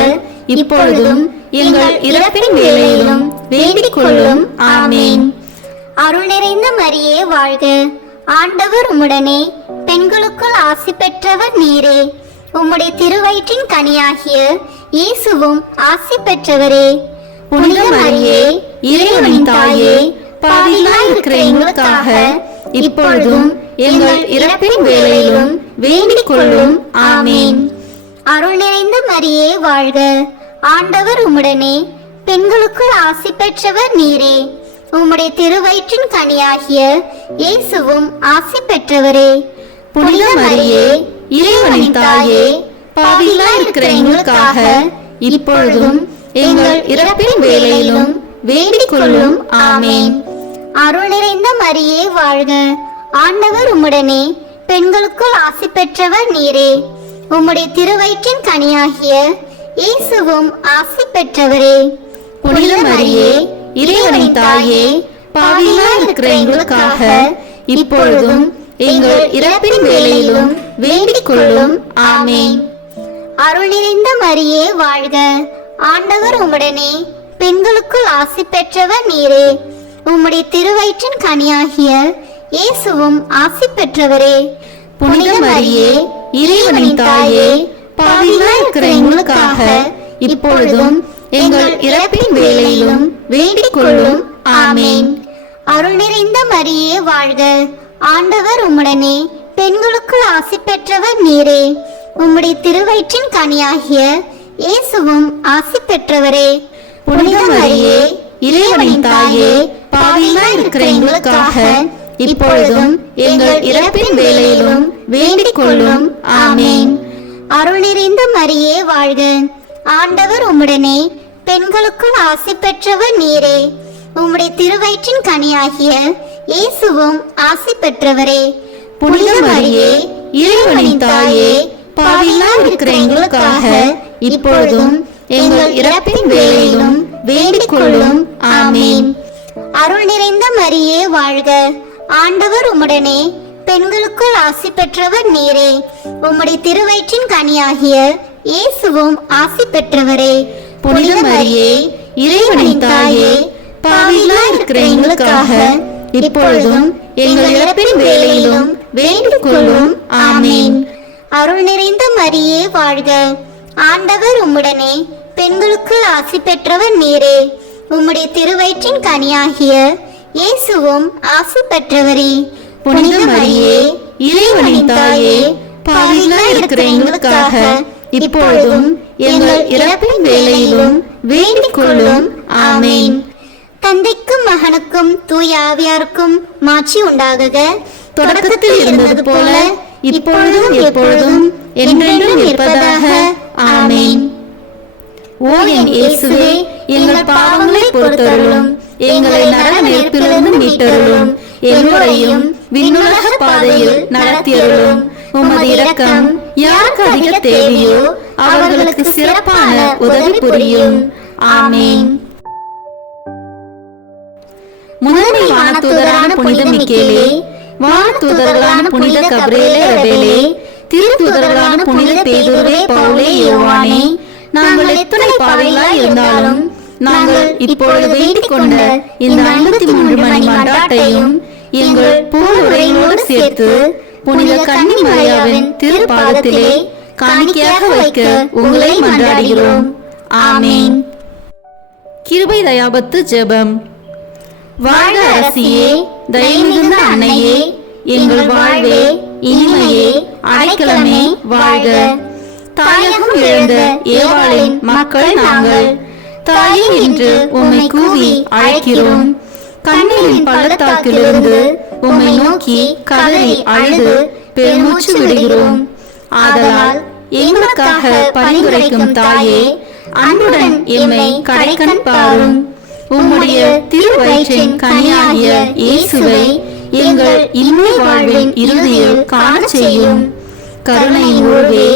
இப்பொழுதும் எங்கள் இறப்பின் வேளையிலும் வேண்டிக் கொள்ளும். ஆமேன். அருள் நிறைந்த மரியே வாழ்க. ஆண்டவர் உம்முடனே, பெண்களுக்குள் ஆசி பெற்றவர் நீரே. உம்முடைய திருவயிற்றின் கனியாகிய இயேசுவும் ஆசி பெற்றவரே. புனித மரியே இறைவனின் தாயே பாவிகளாய் இருக்கிற எங்களுக்காக இப்பொழுதும் எங்கள் இறப்பின் வேளையிலும் வேண்டிக் கொள்ளும். ஆமேன். அருள் நிறைந்த மரியே வாழ்க. ஆண்டவர் உம்முடனே, பெண்களுக்குள் ஆசி பெற்றவர் நீரே. உம்முடைய திருவயிற்றின் கனியாகிய இயேசுவும் ஆசி பெற்றவரே. புனித மரியே இறைவனின் தாயே பாவிகளாய் இருக்கிற எங்களுக்காக இப்பொழுதும் எங்கள் இறப்பின் வேளையிலும் வேண்டிக் கொள்ளும். ஆமேன். அருள் நிறைந்த மரியே வாழ்க. ஆண்டவர் உம்முடனே, பெண்களுக்குள் ஆசி பெற்றவர் நீரே. உம்முடைய திருவயிற்றின் கனியாகிய இயேசுவும் ஆசி பெற்றவரே. புனித மரியே இறைவனின் தாயே பாவிகளாய் இருக்கிற எங்களுக்காக இப்பொழுதும் எங்கள் இறப்பின் வேளையிலும் வேண்டிக் கொள்ளும். ஆமேன். அருள் நிறைந்த மரியே வாழ்க. ஆண்டவர் உம்முடனே, பெண்களுக்குள் ஆசி பெற்றவர் நீரே. உம்முடைய திருவயிற்றின் கனியாகிய இயேசுவும் ஆசி பெற்றவரே. புனித மரியே இறைவனின் தாயே பாவிகளாய் இருக்கிற எங்களுக்காக இப்பொழுதும் எங்கள் இறப்பின் வேளையிலும் வேண்டிக் கொள்ளும். ஆமேன். அருள் நிறைந்த மரியே வாழ்க. ஆண்டவர் உம்முடனே, பெண்களுக்குள் ஆசி பெற்றவர் நீரே. உம்முடைய திருவயிற்றின் கனியாகிய இயேசுவும் ஆசி பெற்றவரே. புனித மரியே இறைவனின் தாயே பாவிகளாய் இருக்கிற எங்களுக்காக இப்பொழுதும் எங்கள் இறப்பின் வேளையிலும் வேண்டிக் கொள்ளும். ஆமேன். அருள் நிறைந்த மரியே வாழ்க, ஆண்டவர் உம்முடனே, பெண்களுக்குள் ஆசி பெற்றவர் நீரே. உம்முடைய திருவயிற்றின் கனியாகிய இயேசுவும் ஆசி பெற்றவரே. புனித மரியே, இறைவனின் தாயே, பாவிகளாய் இருக்கிற எங்களுக்காக இப்பொழுதும் எங்கள் இறப்பின் வேளையிலும் வேண்டிக் கொள்ளும். ஆமேன். அருள் நிறைந்த மரியே வாழ்க, ஆண்டவர் உம்முடனே, பெண்களுக்குள் ஆசி பெற்றவர் நீரே. உம்முடைய திருவயிற்றின் கனியாகிய இயேசுவும் ஆசி பெற்றவரே. புனித மரியே, இறைவனின் தாயே, பாவிகளாய் இருக்கிற எங்களுக்காக இப்பொழுதும் எங்கள் இறப்பின் வேளையிலும் வேண்டிக் கொள்ளும். ஆமேன். அருள் நிறைந்த மரியே வாழ்க, ஆண்டவர் உம்முடனே, பெண்களுக்குள் ஆசி பெற்றவர் நீரே. உம்முடைய திருவயிற்றின் கனியாகிய இயேசுவும் ஆசி பெற்றவரே. புனித மரியே, இறைவனின் தாயே, பாவிகளாய் இருக்கிற எங்களுக்காக இப்பொழுதும் எங்கள் இறப்பின் வேளையிலும் வேண்டிக் கொள்ளும். ஆமேன். தந்தைக்கும் மகனுக்கும் தூய ஆவியாருக்கும் மாட்சி உண்டாகுக. தொடக்கத்தில் இருந்தது போல இப்பொழுதும் எப்பொழுதும் என்றென்றும் இருப்பதாக. ஆமேன். ஓ என் இயேசுவே, எங்கள் பாவங்களை பொறுத்தருளும், எங்களை நரக நெருப்பிலிருந்து மீட்டருளும், எல்லோரையும் விண்ணுலக பாதையில் நடத்தியருளும். உமது இரக்கம் யாருக்கு அதிக தேவையோ அவர்களுக்கு சிறப்பான உதவி புரியும். ஆமேன். முதன்மை வானதூதரான புனித மிக்கேலே, வானதூதர்களான புனித கபிரியேலே ரபேலே, திருத்தூதர்களான புனித பேதுருவே, பவுலே, யோவானே, நாங்கள் எத்தனை பாவிகளாய் இருந்தாலும் நாங்கள் இப்பொழுது வேண்டிக் கொண்ட இந்த 53 மணி மன்றாட்டையும் எங்கள் புகழுரைகளோடு சேர்த்து புனித கன்னி மரியாவின் திருப்பாதத்திலே காணிக்கையாக வைக்க உங்களை மன்றாடுகிறோம். ஆமேன். கிருபை தயாபத்து ஜெபம். வாழ்க அரசியே, தயை மிகுந்த அன்னையே, எங்கள் வாழ்வே, இனிமையே, அடைக்கலமே வாழ்க. தாயகம் இழந்த ஏவாளின் மக்கள் நாங்கள், தாயே என்று உம்மை கூவி அழைக்கிறோம். கண்ணீரின் பள்ளத்தாக்கிலிருந்து உம்மை நோக்கி கதறி அழுது பெருமூச்சு விடுகிறோம். ஆதலால் எங்களுக்காக பரிந்துரைக்கும் தாயே, அன்புடன் எம்மை கடைக்கண் பாரும். உம்முடைய திருவயிற்றின் கனியாகிய இயேசுவை எங்கள் இன்மை வாழ்வின் இறுதியில் காண செய்யும். கருணையின் உருவே,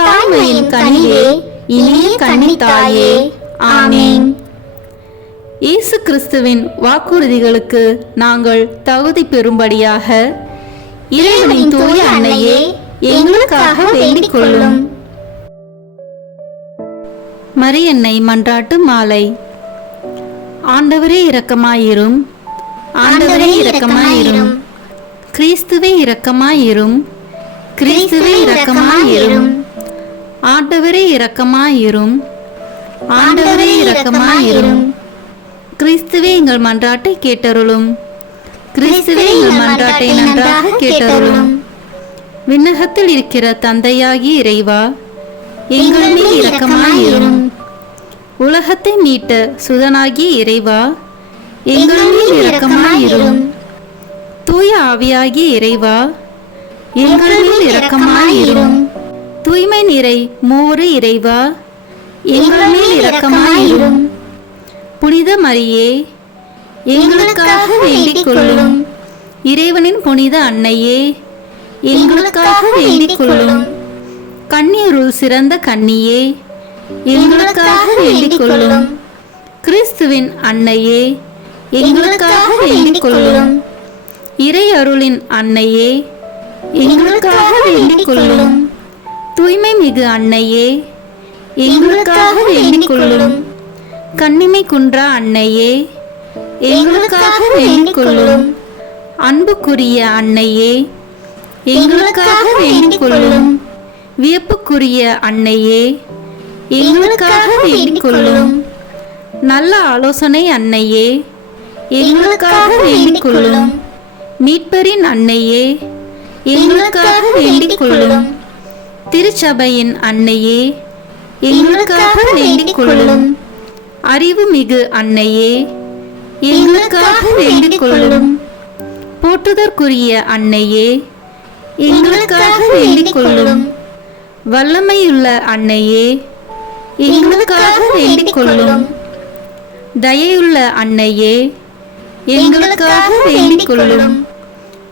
தாய்மையின் கனியே, இனிய கன்னி தாயே. ஆமேன். இயேசு கிறிஸ்துவின் வாக்குறுதிகளுக்கு நாங்கள் தகுதி பெறும்படியாக இறைவனின் தூய அன்னையே, எங்களுக்காக வேண்டிக் கொள்ளும். மரியன்னை மன்றாட்டு மாலை. ஆண்டவரே இரக்கமாயிரும், ஆண்டவரே இரக்கமாயிரும், கிறிஸ்துவே இரக்கமாயிரும், கிறிஸ்துவே இரக்கமாயிரும், ஆண்டவரே இரக்கமாயிரும், ஆண்டவரே இரக்கமாயிரும். கிறிஸ்துவே எங்கள் மன்றாட்டை கேட்டருளும், கிறிஸ்துவே எங்கள் மன்றாட்டை நன்றாக கேட்டருளும். விண்ணகத்தில் இருக்கிற தந்தையாகிய இறைவா, எங்கள் மேல் இரக்கமாயிரும். உலகத்தை மீட்ட சுதனாகிய இறைவா, எங்கள் மேல் இரக்கமாயிரும். தூய ஆவியாகிய இறைவா, எங்கள் மேல் இரக்கமாயிரும். தூய்மை நிறை மூவரு இறைவா, எங்கள் மேல் இரக்கமாயிரும். புனித மரியே, எங்களுக்காக வேண்டிக் கொள்ளும். இறைவனின் புனித அன்னையே, எங்களுக்காக வேண்டிக் கொள்ளும். கன்னியருள் சிறந்த கன்னியே, எங்களுக்காக வேண்டிக் கொள்ளும். கிறிஸ்துவின் அன்னையே, எங்களுக்காக வேண்டிக் கொள்ளும். இறை அருளின் அன்னையே, எங்களுக்காக வேண்டிக் கொள்ளும். தூய்மை மிகு அன்னையே, எங்களுக்காக வேண்டிக் கொள்ளும். கன்னிமை குன்றா அன்னையே, எங்களுக்காக வேண்டிக் கொள்ளும். அன்புக்குரிய அன்னையே, எங்களுக்காக வேண்டிக் கொள்ளும். வியப்புக்குரிய அன்னையே, எங்களுக்காக வேண்டிக் கொள்ளும். நல்ல ஆலோசனை அன்னையே, எங்களுக்காக வேண்டிக் கொள்ளும். மீட்பரின் அன்னையே, எங்களுக்காக வேண்டிக் கொள்ளும். திருச்சபையின் அன்னையே, எங்களுக்காக வேண்டிக் கொள்ளும். அறிவு மிகு அன்னையே, எங்களுக்காக வேண்டிக் கொள்ளும். போற்றுதற்குரிய அன்னையே, எங்களுக்காக வேண்டிக் கொள்ளும். வல்லமையுள்ள அன்னையே, எங்களுக்காக வேண்டிக் கொள்ளும். தயையுள்ள அன்னையே, எங்களுக்காக வேண்டிக் கொள்ளும்.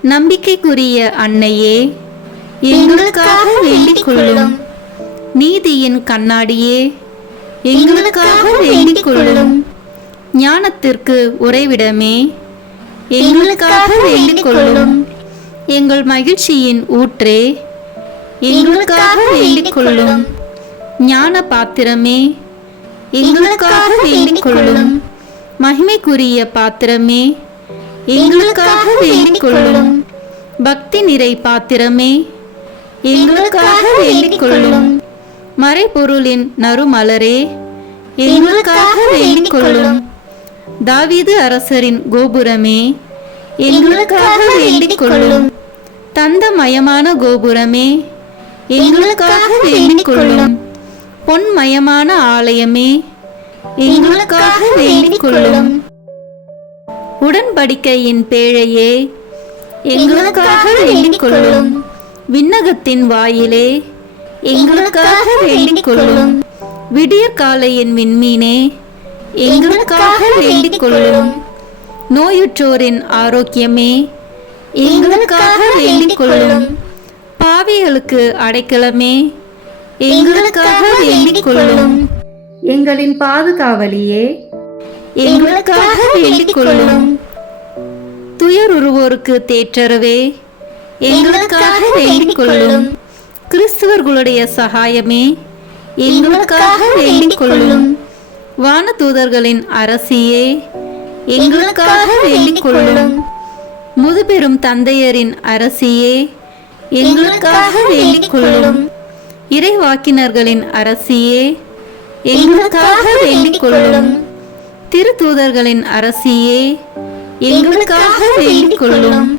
நம்பிக்கைக்குரிய அன்னையே, எங்களுக்காக வேண்டிக் கொள்ளும். நீதியின் கண்ணாடியே, எங்களுக்காக வேண்டிக் கொள்ளும். ஞானத்திற்கு உறைவிடமே, எங்களுக்காக வேண்டிக் கொள்ளும். எங்கள் மகிழ்ச்சியின் ஊற்றே, எங்களுக்காக வேண்டிக் கொள்ளும். ஞான பாத்திரமே, எங்களுக்காக வேண்டிக் கொள்ளும். மகிமைக்குரிய பாத்திரமே, எங்களுக்காக வேண்டிக் கொள்ளும். பக்தி நிறை பாத்திரமே, எங்களுக்காக வேண்டிக் கொள்ளும். மறைபொருளின் நறுமலரே, எங்களுக்காக வேண்டிக் கொள்ளும். தாவீது அரசரின் கோபுரமே, எங்களுக்காக வேண்டிக் கொள்ளும். தந்தமயமான கோபுரமே, எங்களுக்காக வேண்டிக் கொள்ளும். பொன்மயமான ஆலயமே, எங்களுக்காக வேண்டிக் கொள்ளும். உடன்படிக்கையின் பேழையே, எங்களுக்காக வேண்டிக் கொள்ளும். விண்ணகத்தின் வாயிலே, எங்களுக்காக வேண்டிக் கொள்ளும். விடியற்காலையின் விண்மீனே, எங்களுக்காக வேண்டிக் கொள்ளும். நோயுற்றோரின் ஆரோக்கியமே, எங்களுக்காக வேண்டிக் கொள்ளும். பாவிகளுக்கு அடைக்கலமே, எங்களுக்காக வேண்டிக் கொள்ளும். எங்களின் பாதுகாவலியே, எங்களுக்காக வேண்டிக் கொள்ளும். துயருருவோருக்கு தேற்றரவே, எங்களுக்காக வேண்டிக் கொள்ளும். கிறிஸ்துவர்களுடைய சகாயமே, எங்களுக்காக வேண்டிக் கொள்ளும். வானதூதர்களின் அரசியே, எங்களுக்காக வேண்டிக் கொள்ளும். முதுபெரும் தந்தையரின் அரசியே, எங்களுக்காக வேண்டிக் கொள்ளும். இறைவாக்கினர்களின் அரசியே, எங்களுக்காக வேண்டிக் கொள்ளும். திருத்தூதர்களின் அரசியே, எங்களுக்காக வேண்டிக் கொள்ளும்.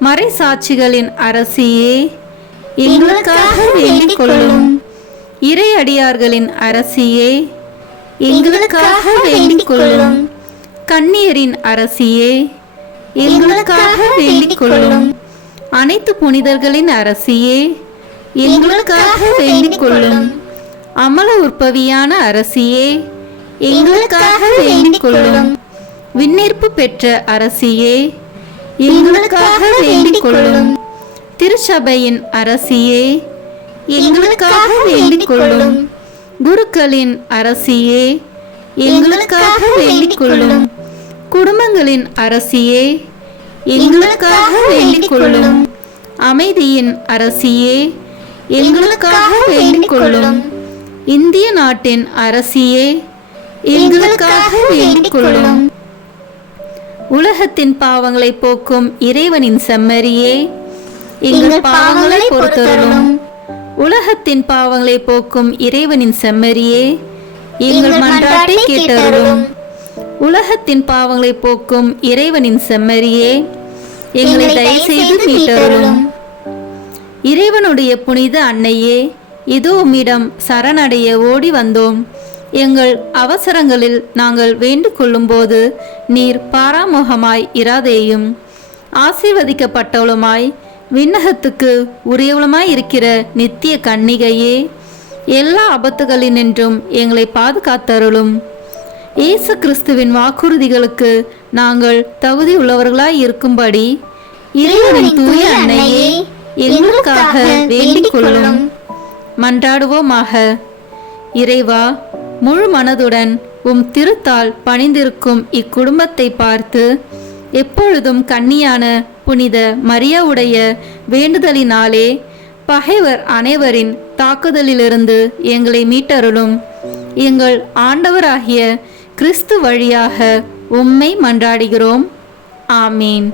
மறைசாட்சிகளின் அரசியே, எங்களுக்காக வேண்டிக் கொள்ளும். இறையடியார்களின் அரசியே, எங்களுக்காக வேண்டிக் கொள்ளும். கன்னியரின் அரசியே, எங்களுக்காக வேண்டிக் கொள்ளும். அனைத்து புனிதர்களின் அரசியே, எங்களுக்காக வேண்டிக் கொள்ளும். அமல உற்பவியான அரசியே, எங்களுக்காக வேண்டிக் கொள்ளும். விண்ணேற்பு பெற்ற அரசியே, எங்களுக்காக வேண்டிக் கொள்ளும். திருச்சபையின் அரசியே, எங்களுக்காக வேண்டிக் கொள்ளும். குருக்களின் அரசியே, எங்களுக்காக வேண்டிக் கொள்ளும். குடும்பங்களின் அரசியே, எங்களுக்காக வேண்டிக் கொள்ளும். அமைதியின் அரசியே, எங்களுக்காக வேண்டிக் கொள்ளும். இந்திய நாட்டின் அரசியே, எங்களுக்காக வேண்டிக் கொள்ளும். உலகத்தின் பாவங்களை போக்கும் இறைவனின் செம்மறியே, எங்கள் பாவங்களை பொறுத்தருளும். உலகத்தின் பாவங்களை போக்கும் இறைவனின் செம்மறியே, எங்கள் மன்றாட்டை கேட்டருளும். உலகத்தின் பாவங்களை போக்கும் இறைவனின் செம்மறியே, எங்களை தயவுசெய்து மீட்டருளும். இறைவனுடைய புனித அன்னையே, இதோ உம்மிடம் சரணடைய ஓடி வந்தோம். எங்கள் அவசரங்களில் நாங்கள் வேண்டிக் கொள்ளும்போது நீர் பாராமுகமாய் இராதேயும். ஆசீர்வதிக்கப்பட்டவளுமாய் விண்ணகத்துக்கு உரியவளுமாய் இருக்கிற நித்திய கன்னிகையே, எல்லா ஆபத்துகளினின்றும் எங்களை பாதுகாத்தருளும். இயேசு கிறிஸ்துவின் வாக்குறுதிகளுக்கு நாங்கள் தகுதி உள்ளவர்களாய் இருக்கும்படி இறைவனின் தூய அன்னையே, எங்களுக்காக வேண்டிக் கொள்ளும். மன்றாடுவோமாக. இறைவா, முழு மனதுடன் உம் திருத்தால் பணிந்திருக்கும் இக்குடும்பத்தை பார்த்து எப்பொழுதும் கன்னியான புனித மரியாவுடைய வேண்டுதலினாலே பகைவர் அனைவரின் தாக்குதலிலிருந்து எங்களை மீட்டருளும். எங்கள் ஆண்டவராகிய கிறிஸ்து வழியாக உம்மை மன்றாடுகிறோம். ஆமீன்.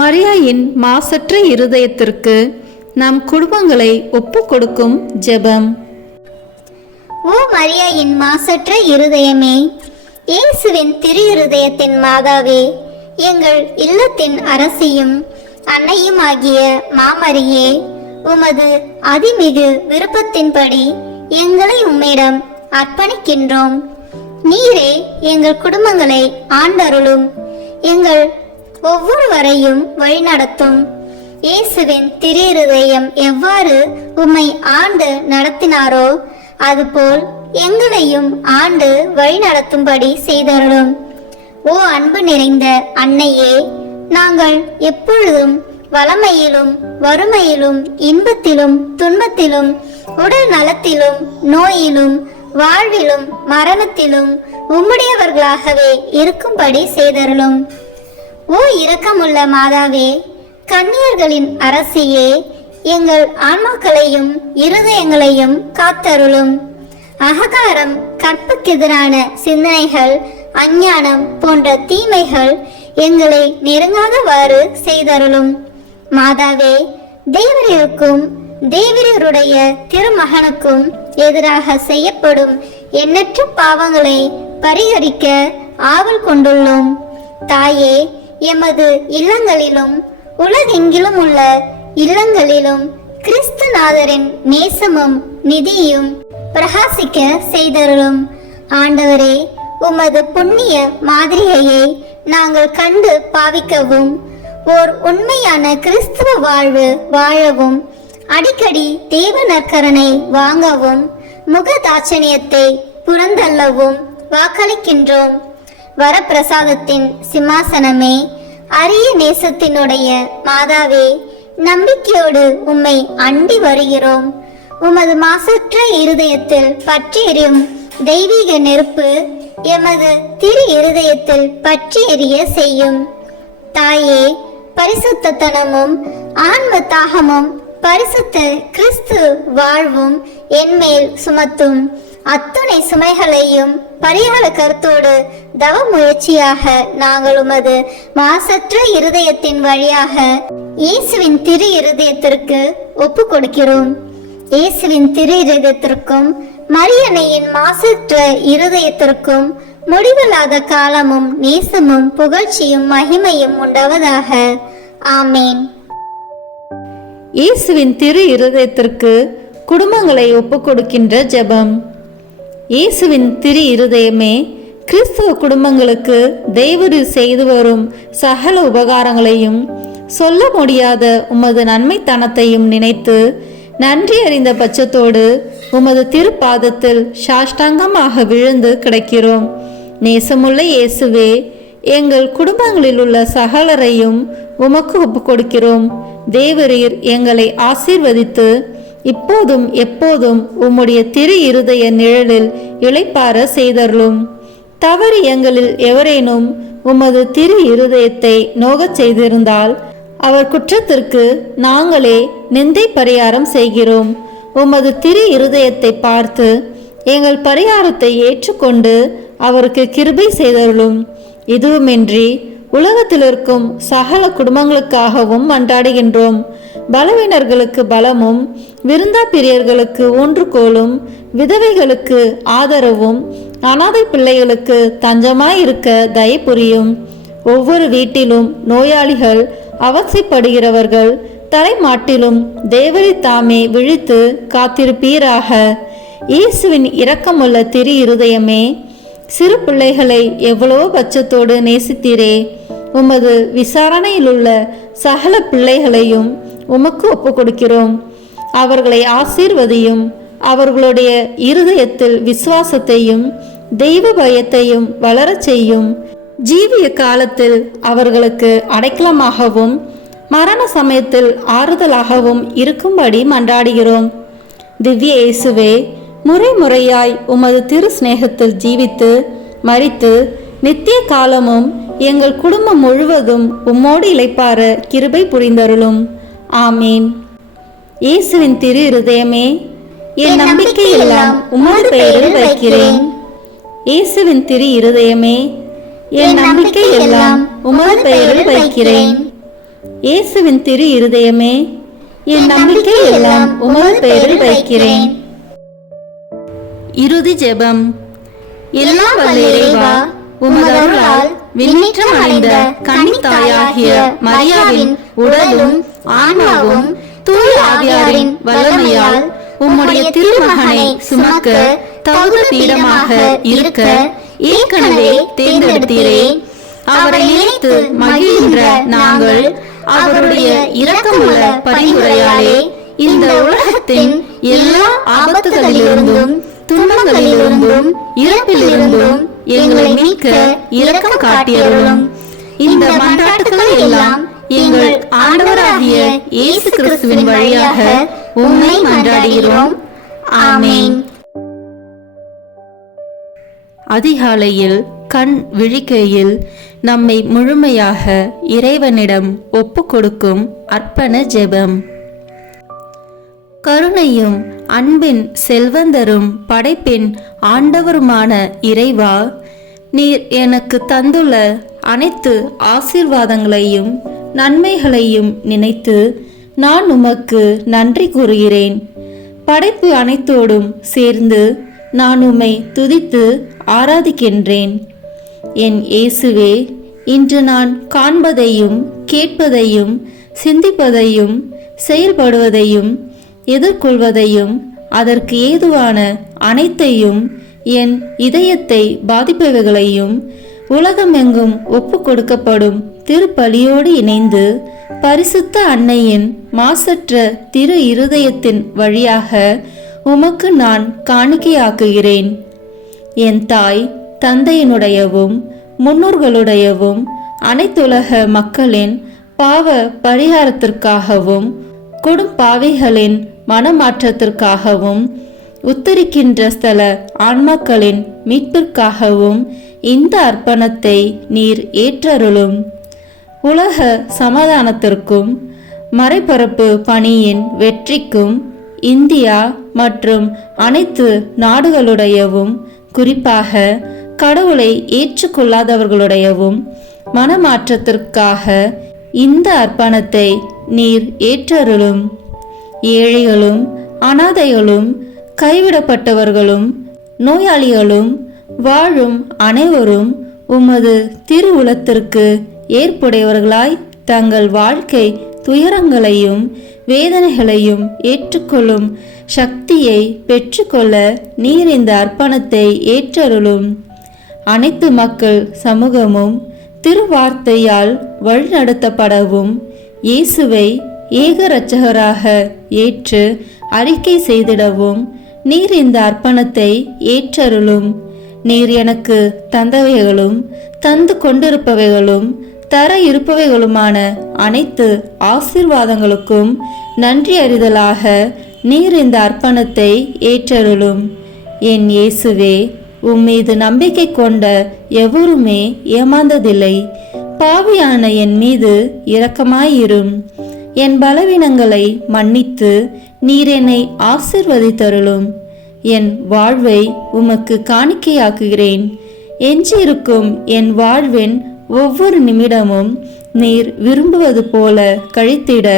மரியாயின் மாசற்ற இருதயத்திற்கு நம் குடும்பங்களை ஒப்புக் கொடுக்கும் ஜெபம். ஓ மரியாயின் மாசற்ற இருதயமே, இயேசுவின் திரு இருதயத்தின் மாதாவே, எங்கள் இல்லத்தின் அரசியும் அன்னையும் ஆகிய மாமரியே, உமது அதிமிகு விருப்பத்தின்படி எங்களை உம்மிடம் அர்ப்பணிக்கின்றோம். நீரே எங்கள் குடும்பங்களை ஆண்டருளும், எங்கள் ஒவ்வொருவரையும் வழிநடத்தும். இயேசுவின் திரு இருதயம் எவ்வாறு உம்மை ஆண்டு நடத்தினாரோ அதுபோல் எங்களையும் ஆண்டு வழிநடத்தும்படி செய்தருளும். ஓ அன்பு நிறைந்த அன்னையே, நாங்கள் எப்பொழுதும் வளமையிலும் வறுமையிலும் இன்பத்திலும் துன்பத்திலும் உடல் நலத்திலும் நோயிலும் வாழ்விலும் மரணத்திலும் உம்முடையவர்களாகவே இருக்கும்படி செய்தருளும். ஓ இரக்கமுள்ள மாதாவே, கன்னியர்களின் அரசியே, எங்கள் ஆன்மாக்களையும் இருதயங்களையும் காத்தருளும். அகங்காரம், கற்புக்கெதிரான சிந்தனைகள், அஞ்ஞானம் போன்ற தீமைகள் எங்களை நெருங்காதவாறு செய்தருளும். மாதாவே, தேவரருக்கும் தேவரருடைய திருமகனுக்கும் எதிராக செய்யப்படும் எண்ணற்ற பாவங்களை பரிகரிக்க ஆவல் கொண்டுள்ளோம். தாயே, எமது இல்லங்களிலும் உலகெங்கிலும் உள்ள இல்லங்களிலும் கிறிஸ்துநாதரின் நேசமும் நிதியும் பிரகாசிக்க செய்தருளும். ஆண்டவரே, உமது புண்ணிய மாதிரியையை நாங்கள் கண்டு பாவிக்கவும், ஓர் உண்மையான கிறிஸ்துவ வாழ்வு வாழவும், அடிக்கடி தேவ நற்கரனை வாங்கவும், முகதாட்சணியத்தை புறந்தள்ளவும் வாக்களிக்கின்றோம். வரப்பிரசாதத்தின் சிம்மாசனமே, அரிய நேசத்தினுடைய மாதாவே, நம்பிக்கையோடு உம்மை அண்டி வருகிறோம். உமது மாசற்ற இருதயத்தில் பற்றி எரியும் தெய்வீக நெருப்பு எமது திரு இருதயத்தில் பற்றி எரிய செய்யும். தாயே, பரிசுத்தனமும் ஆன்ம தாகமும் பரிசுத்த கிறிஸ்து வாழ்வும் என்மேல் சுமத்தும். அத்துணை சுமைகளையும் பரிகார கருத்தோடு தவ முயற்சியாக நாங்கள் உமது மாசற்ற இருதயத்தின் வழியாக இயேசுவின் திரு இருதயத்திற்கு ஒப்பு கொடுக்கிறோம். இயேசுவின் திரு இருதயத்திற்கும் மரியன்னையின் மாசற்ற இருதயத்திற்கும் முடிவில்லாத காலமும் நேசமும் புகழ்ச்சியும் மகிமையும் உண்டாவதாக. ஆமேன். இயேசுவின் திரு இருதயத்திற்கு குடும்பங்களை ஒப்புக் கொடுக்கின்ற ஜெபம். இயேசுவின் திரு இருதயமே, கிறிஸ்துவ குடும்பங்களுக்கு தேவரீர் செய்து வரும் சகல உபகாரங்களையும் சொல்ல முடியாத உமது நன்மைத்தனத்தையும் நினைத்து நன்றி அறிந்த பட்சத்தோடு உமது திருப்பாதத்தில் சாஷ்டாங்கமாக விழுந்து கிடக்கிறோம். நேசமுள்ள இயேசுவே, எங்கள் குடும்பங்களில் உள்ள சகலரையும் உமக்கு ஒப்புக் கொடுக்கிறோம். தேவரீர் எங்களை ஆசீர்வதித்து இப்போதும் எப்போதும் உம்முடைய திரு இருதய நிழலில் இளைப்பார செய்தருளும். தவறு எங்களில் எவரேனும் உமது திரு இருதயத்தை நோகச் செய்திருந்தால் அவர் குற்றத்திற்கு நாங்களே நிந்தை பரிகாரம் செய்கிறோம். உமது திரு இருதயத்தை பார்த்து எங்கள் பரிகாரத்தை ஏற்றுக்கொண்டு அவருக்கு கிருபை செய்தருளும். இதுவுமின்றி உலகத்தில் இருக்கும் சகல குடும்பங்களுக்காகவும் மன்றாடுகின்றோம். பலவீனர்களுக்கு பலமும், விருந்தா பிரியர்களுக்கு ஊன்றுகோலும், விதவைகளுக்கு ஆதரவும், அனாதை பிள்ளைகளுக்கு தஞ்சமாயிருக்க தயை புரியும். ஒவ்வொரு வீட்டிலும் நோயாளிகள், அவசைப்படுகிறவர்கள் தலைமாட்டிலும் தேவரி தாமே விழித்து காத்திருப்பீராக. இயேசுவின் இரக்கமுள்ள திரு இருதயமே, சிறு பிள்ளைகளை எவ்வளவோ பட்சத்தோடு நேசித்தீரே. உமது விசாரணையில் உள்ள சகல பிள்ளைகளையும் உமக்கு ஒப்புக் கொடுக்கிறோம். அவர்களை ஆசீர்வதியும். அவர்களுடைய இருதயத்தில் விசுவாசத்தையும் தெய்வ பயத்தையும் வளரச் செய்யும். ஜீவிய காலத்தில் அவர்களுக்கு அடைக்கலமாகவும் மரண சமயத்தில் ஆறுதலாகவும் இருக்கும்படி மன்றாடுகிறோம். திவ்ய இயேசுவே, முறை முறையாய் உமது திரு சிநேகத்தில் ஜீவித்து மரித்து நித்திய காலமும் எங்கள் குடும்பம் முழுவதும் உம்மோடு இளைப்பார கிருபை புரிந்தருளும். ஆமீன். இயேசுவின் திரு இருதயமே, என் நம்பிக்கை எல்லாம் உமது பெயரில் வைக்கிறேன். இயேசுவின் திரு இருதயமே, என் நம்பிக்கை எல்லாம் உமது பெயரில் வைக்கிறேன். இயேசுவின் திரு இருதயமே, என் நம்பிக்கை எல்லாம் உமது பெயரில் வைக்கிறேன். இறுதி ஜெபம். எல்லாம் வல்ல இறைவா, உமது அருளால் விண்ணேற்றம் அடைந்த கன்னித்தாயாகிய மரியாவின் உடலும் ஆன்மாவும் தூய ஆவியாரின் வல்லமையால் உம்முடைய திருமகனை சுமக்க தகுந்த பீடமாக இருக்க ஏற்கனவே தேர்ந்தெடுத்தீரே. அவரை நினைத்து மகிழ்கின்ற நாங்கள் அவருடைய இரக்கமுள்ள பரிந்துரையாலே இந்த உலகத்தின் எல்லா ஆபத்துகளிலிருந்தும் துன்பங்களிலிருந்தும் இறப்பிலிருந்தும் எங்களை மீட்க இரக்கம் காட்டியருளும். இந்த மன்றாட்டுகளை எல்லாம் எங்கள் ஆண்டவராகிய இயேசு கிறிஸ்துவின் வழியாக உம்மை மன்றாடுகிறோம். ஆமென். அதிகாலையில் கண் விழிக்கையில் நம்மை முழுமையாக இறைவனிடம் ஒப்பு கொடுக்கும் அர்ப்பண ஜெபம். கருணையும் அன்பின் செல்வந்தரும் படைப்பின் ஆண்டவருமான இறைவா, நீர் எனக்கு தந்துள்ள அனைத்து ஆசீர்வாதங்களையும் நன்மைகளையும் நினைத்து நான் உமக்கு நன்றி கூறுகிறேன். படைப்பு அனைத்தோடும் சேர்ந்து நான் உம்மை துதித்து ஆராதிக்கின்றேன். என் இயேசுவே, இன்று நான் காண்பதையும் கேட்பதையும் சிந்திப்பதையும் செயல்படுவதையும் எதிர்கொள்வதையும் அதற்கு ஏதுவான அனைத்தையும் என் இதயத்தை பாதிப்பவைகளையும் உலகமெங்கும் ஒப்பு கொடுக்கப்படும் திருப்பலியோடு இணைந்து பரிசுத்த அன்னையின் மாசற்ற திரு இருதயத்தின் வழியாக உமக்கு நான் காணிக்கையாக்குகிறேன். என் தாய் தந்தையினுடையவும் முன்னோர்களுடையவும் அனைத்துலக மக்களின் பாவ பரிகாரத்திற்காகவும் கொடும்பாவிகளின் மனமாற்றத்திற்காகவும் உத்தரிக்கின்ற ஸ்தல ஆன்மாக்களின் மீட்பிற்காகவும் இந்த அர்ப்பணத்தை நீர் ஏற்றருளும். உலக சமாதானத்திற்கும் மறைபரப்பு பணியின் வெற்றிக்கும் இந்தியா மற்றும் அனைத்து நாடுகளுடையவும் குறிப்பாக கடவுளை ஏற்றுக்கொள்ளாதவர்களுடையவும் மனமாற்றத்திற்காக இந்த அர்ப்பணத்தை நீர் ஏற்றருளும். ஏழைகளும் அனாதைகளும் கைவிடப்பட்டவர்களும் நோயாளிகளும் வாழும் அனைவரும் உமது திருவுளத்திற்கு ஏற்புடையவர்களாய் தங்கள் வாழ்க்கை துயரங்களையும் வேதனைகளையும் ஏற்றுக்கொள்ளும் சக்தியை பெற்றுக்கொள்ள நீர் இந்த அர்ப்பணத்தை ஏற்றருளும். அனைத்து மக்கள் சமூகமும் திருவார்த்தையால் வழிநடத்தப்படவும் இயேசுவை ஏக இரட்சகராக ஏற்று அறிக்கை செய்திடவும் நீர் இந்த அர்ப்பணத்தை ஏற்றருளும். நீர் எனக்கு தந்தவைகளும் தந்து கொண்டிருப்பவைகளும் தர இருப்பவைகளுமான அனைத்து ஆசீர்வாதங்களுக்கும் நன்றி அறிதலாக நீர் இந்த அர்ப்பணத்தை ஏற்றருளும். என் இயேசுவே, உம்மீது நம்பிக்கை கொண்ட எவருமே ஏமாந்ததில்லை. பாவியான என் மீது இரக்கமாயிரும். என் பலவீனங்களை மன்னித்து நீர் என்னை ஆசீர்வதித்தருளும். என் வாழ்வை உமக்கு காணிக்கையாக்குகிறேன். எஞ்சியிருக்கும் என் வாழ்வின் ஒவ்வொரு நிமிடமும் நீர் விரும்புவது போல கழித்திட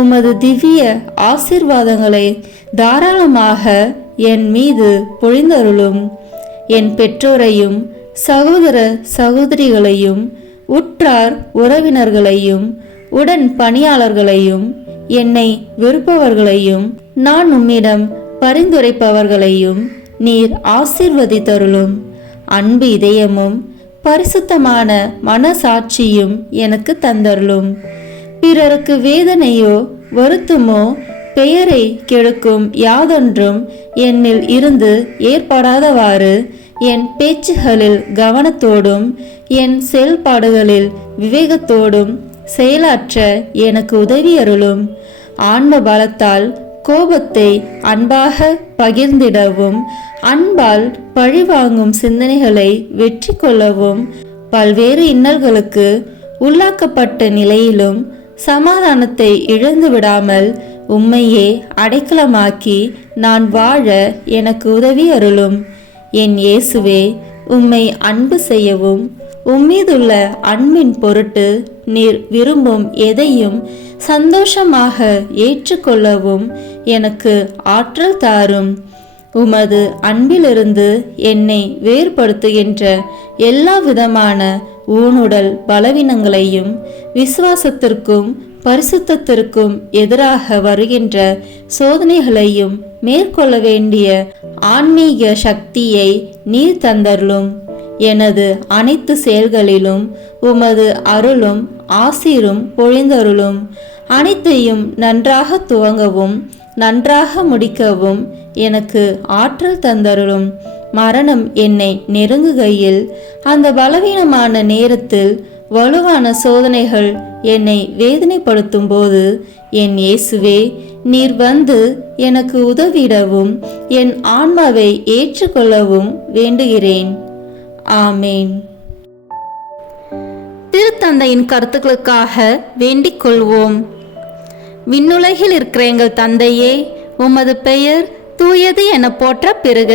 உமது திவ்ய ஆசீர்வாதங்களை தாராளமாக என் மீது பொழிந்தருளும். என் பெற்றோரையும் சகோதர சகோதரிகளையும் உற்றார் உறவினர்களையும் உடன் பணியாளர்களையும் என்னை வெறுப்பவர்களையும் நான் உம்மிடம் பரிந்துரைப்பவர்களையும் நீர் ஆசீர்வதித்தருளும். அன்பு இதயமும் பரிசுத்தமான மனசாட்சியும் எனக்கு தந்தருளும். பிறருக்கு வேதனையோ வருத்தமோ பெயரை கெடுக்கும் யாதொன்றும் என்னில் இருந்து ஏற்படாதவாறு என் பேச்சுகளில் கவனத்தோடும் என் செயல்பாடுகளில் விவேகத்தோடும் செயலாற்ற எனக்கு உதவி அருளும். ஆன்ம பலத்தால் கோபத்தை அன்பாக பகிர்ந்திடவும் அன்பால் பழிவாங்கும் சிந்தனைகளை வெற்றி கொள்ளவும் பல்வேறு இன்னல்களுக்கு உள்ளாக்கப்பட்ட நிலையிலும் சமாதானத்தை இழந்து விடாமல் உம்மையே அடைக்கலமாக்கி நான் வாழ எனக்கு உதவி அருளும். என் இயேசுவே, உம்மை அன்பு செய்யவும் உம்மீதுள்ள அன்பின் பொருட்டு நீர் விரும்பும் எதையும் சந்தோஷமாக ஏற்றுக்கொள்ளவும் எனக்கு ஆற்றல் தாரும். உமது அன்பிலிருந்து என்னை வேறுபடுத்துகின்ற எல்லா விதமான ஊனுடல் பலவீனங்களையும் விசுவாசத்திற்கும் பரிசுத்தத்திற்கும் எதிராக வருகின்ற சோதனைகளையும் மேற்கொள்ள வேண்டிய ஆன்மீக சக்தியை நீர் தந்தருளும். எனது அனைத்து செயல்களிலும் உமது அருளும் ஆசீரும் பொழிந்தருளும். அனைத்தையும் நன்றாக துவங்கவும் நன்றாக முடிக்கவும் எனக்கு ஆற்றல் தந்தருளும். மரணம் என்னை நெருங்குகையில், அந்த பலவீனமான நேரத்தில் வலுவான சோதனைகள் என்னை வேதனைப்படுத்தும் போது, என் இயேசுவே, நீர் வந்து எனக்கு உதவிடவும் என் ஆன்மாவை ஏற்றுக்கொள்ளவும் வேண்டுகிறேன். ஆமேன். திருத்தந்தையின் கருத்துக்களுக்காக வேண்டிக் கொள்வோம். விண்ணுலகில் இருக்கிற எங்கள் தந்தையே, உமது பெயர் தூயது என போற்ற பெறுக.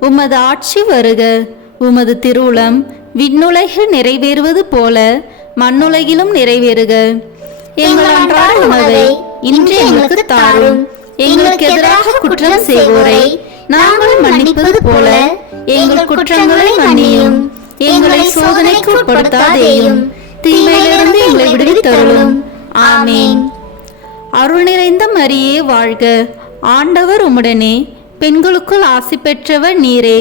உமது ஆட்சி வருக. உமது திருவுளம் விண்ணுலகில் நிறைவேறுவது போல மண்ணுலகிலும் நிறைவேறுக. எங்கள் அன்றாட உணவை இன்று எங்களுக்கு தாரும். எங்களுக்கு எதிராக குற்றம் செய்வோரை நாங்கள் மன்னிப்பது போல எங்கள் குற்றங்களை மன்னியும். எங்களை சோதனைக்கு உட்படுத்தாதேயும், தீமையிலிருந்து எங்களை விடுவித்தருளும். ஆமேன். அருள் நிறைந்த மரியே வாழ்க. ஆண்டவர் உம்முடனே, பெண்களுக்குள் ஆசி பெற்றவர் நீரே.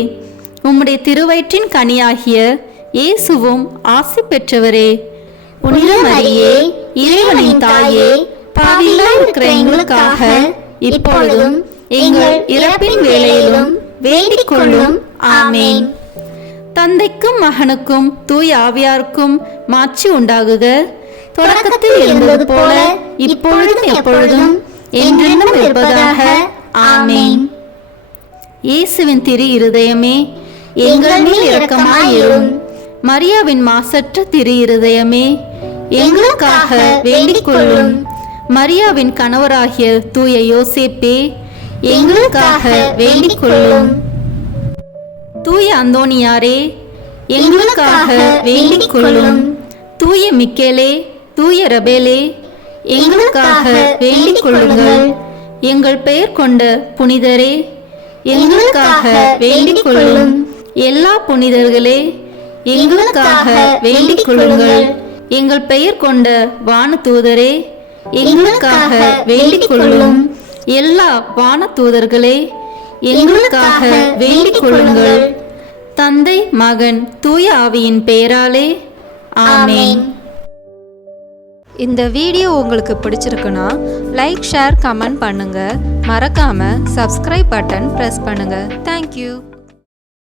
உம்முடைய திருவயிற்றின் கனியாகிய இயேசுவும் ஆசி பெற்றவரே. புனித மரியே, இறைவனின் தாயே, பாவிகளாய் இருக்கிற எங்களுக்காக இப்பொழுதும் எங்கள் இறப்பின் வேளையிலும் வேண்டிக் கொள்ளும். ஆமேன். தந்தைக்கும் மகனுக்கும் தூய ஆவியாருக்கும் மாட்சி உண்டாகுக. தொடக்கத்தில் இருந்தது போல இப்பொழுதும் எப்பொழுதும் என்றென்றும் இருப்பதாக. ஆமேன். இயேசுவின் திரு இருதயமே, எங்கள் மேல் இரக்கமாயிரும். மரியாவின் மாசற்ற திரு இருதயமே, எங்களுக்காக வேண்டிக் கொள்ளும். மரியாவின் கணவராகிய தூய யோசேப்பே, எங்களுக்காக வேண்டிக் கொள்ளும். தூய அந்தோனியாரே, எங்களுக்காக வேண்டிக் கொள்ளும். தூய மிக்கேலே, தூய ரபேலே, எங்களுக்காக வேண்டிக் கொள்ளுங்கள். எங்கள் பெயர் கொண்ட புனிதரே, எங்களுக்காக வேண்டிக் கொள்ளும். எல்லா புனிதர்களே, எங்களுக்காக வேண்டிக் கொள்ளுங்கள். எங்கள் பெயர் கொண்ட வானதூதரே, எங்களுக்காக வேண்டிக் கொள்ளும். எல்லா வானதூதர்களே, எங்களுக்காக வேண்டிக் கொள்ளுங்கள். தந்தை, மகன், தூய ஆவியின் பெயராலே. ஆமேன். இந்த வீடியோ உங்களுக்கு பிடிச்சிருக்குன்னா லைக், ஷேர், கமெண்ட் பண்ணுங்க. மறக்காம சப்ஸ்கிரைப் பட்டன் பிரஸ் பண்ணுங்க. தேங்க்யூ.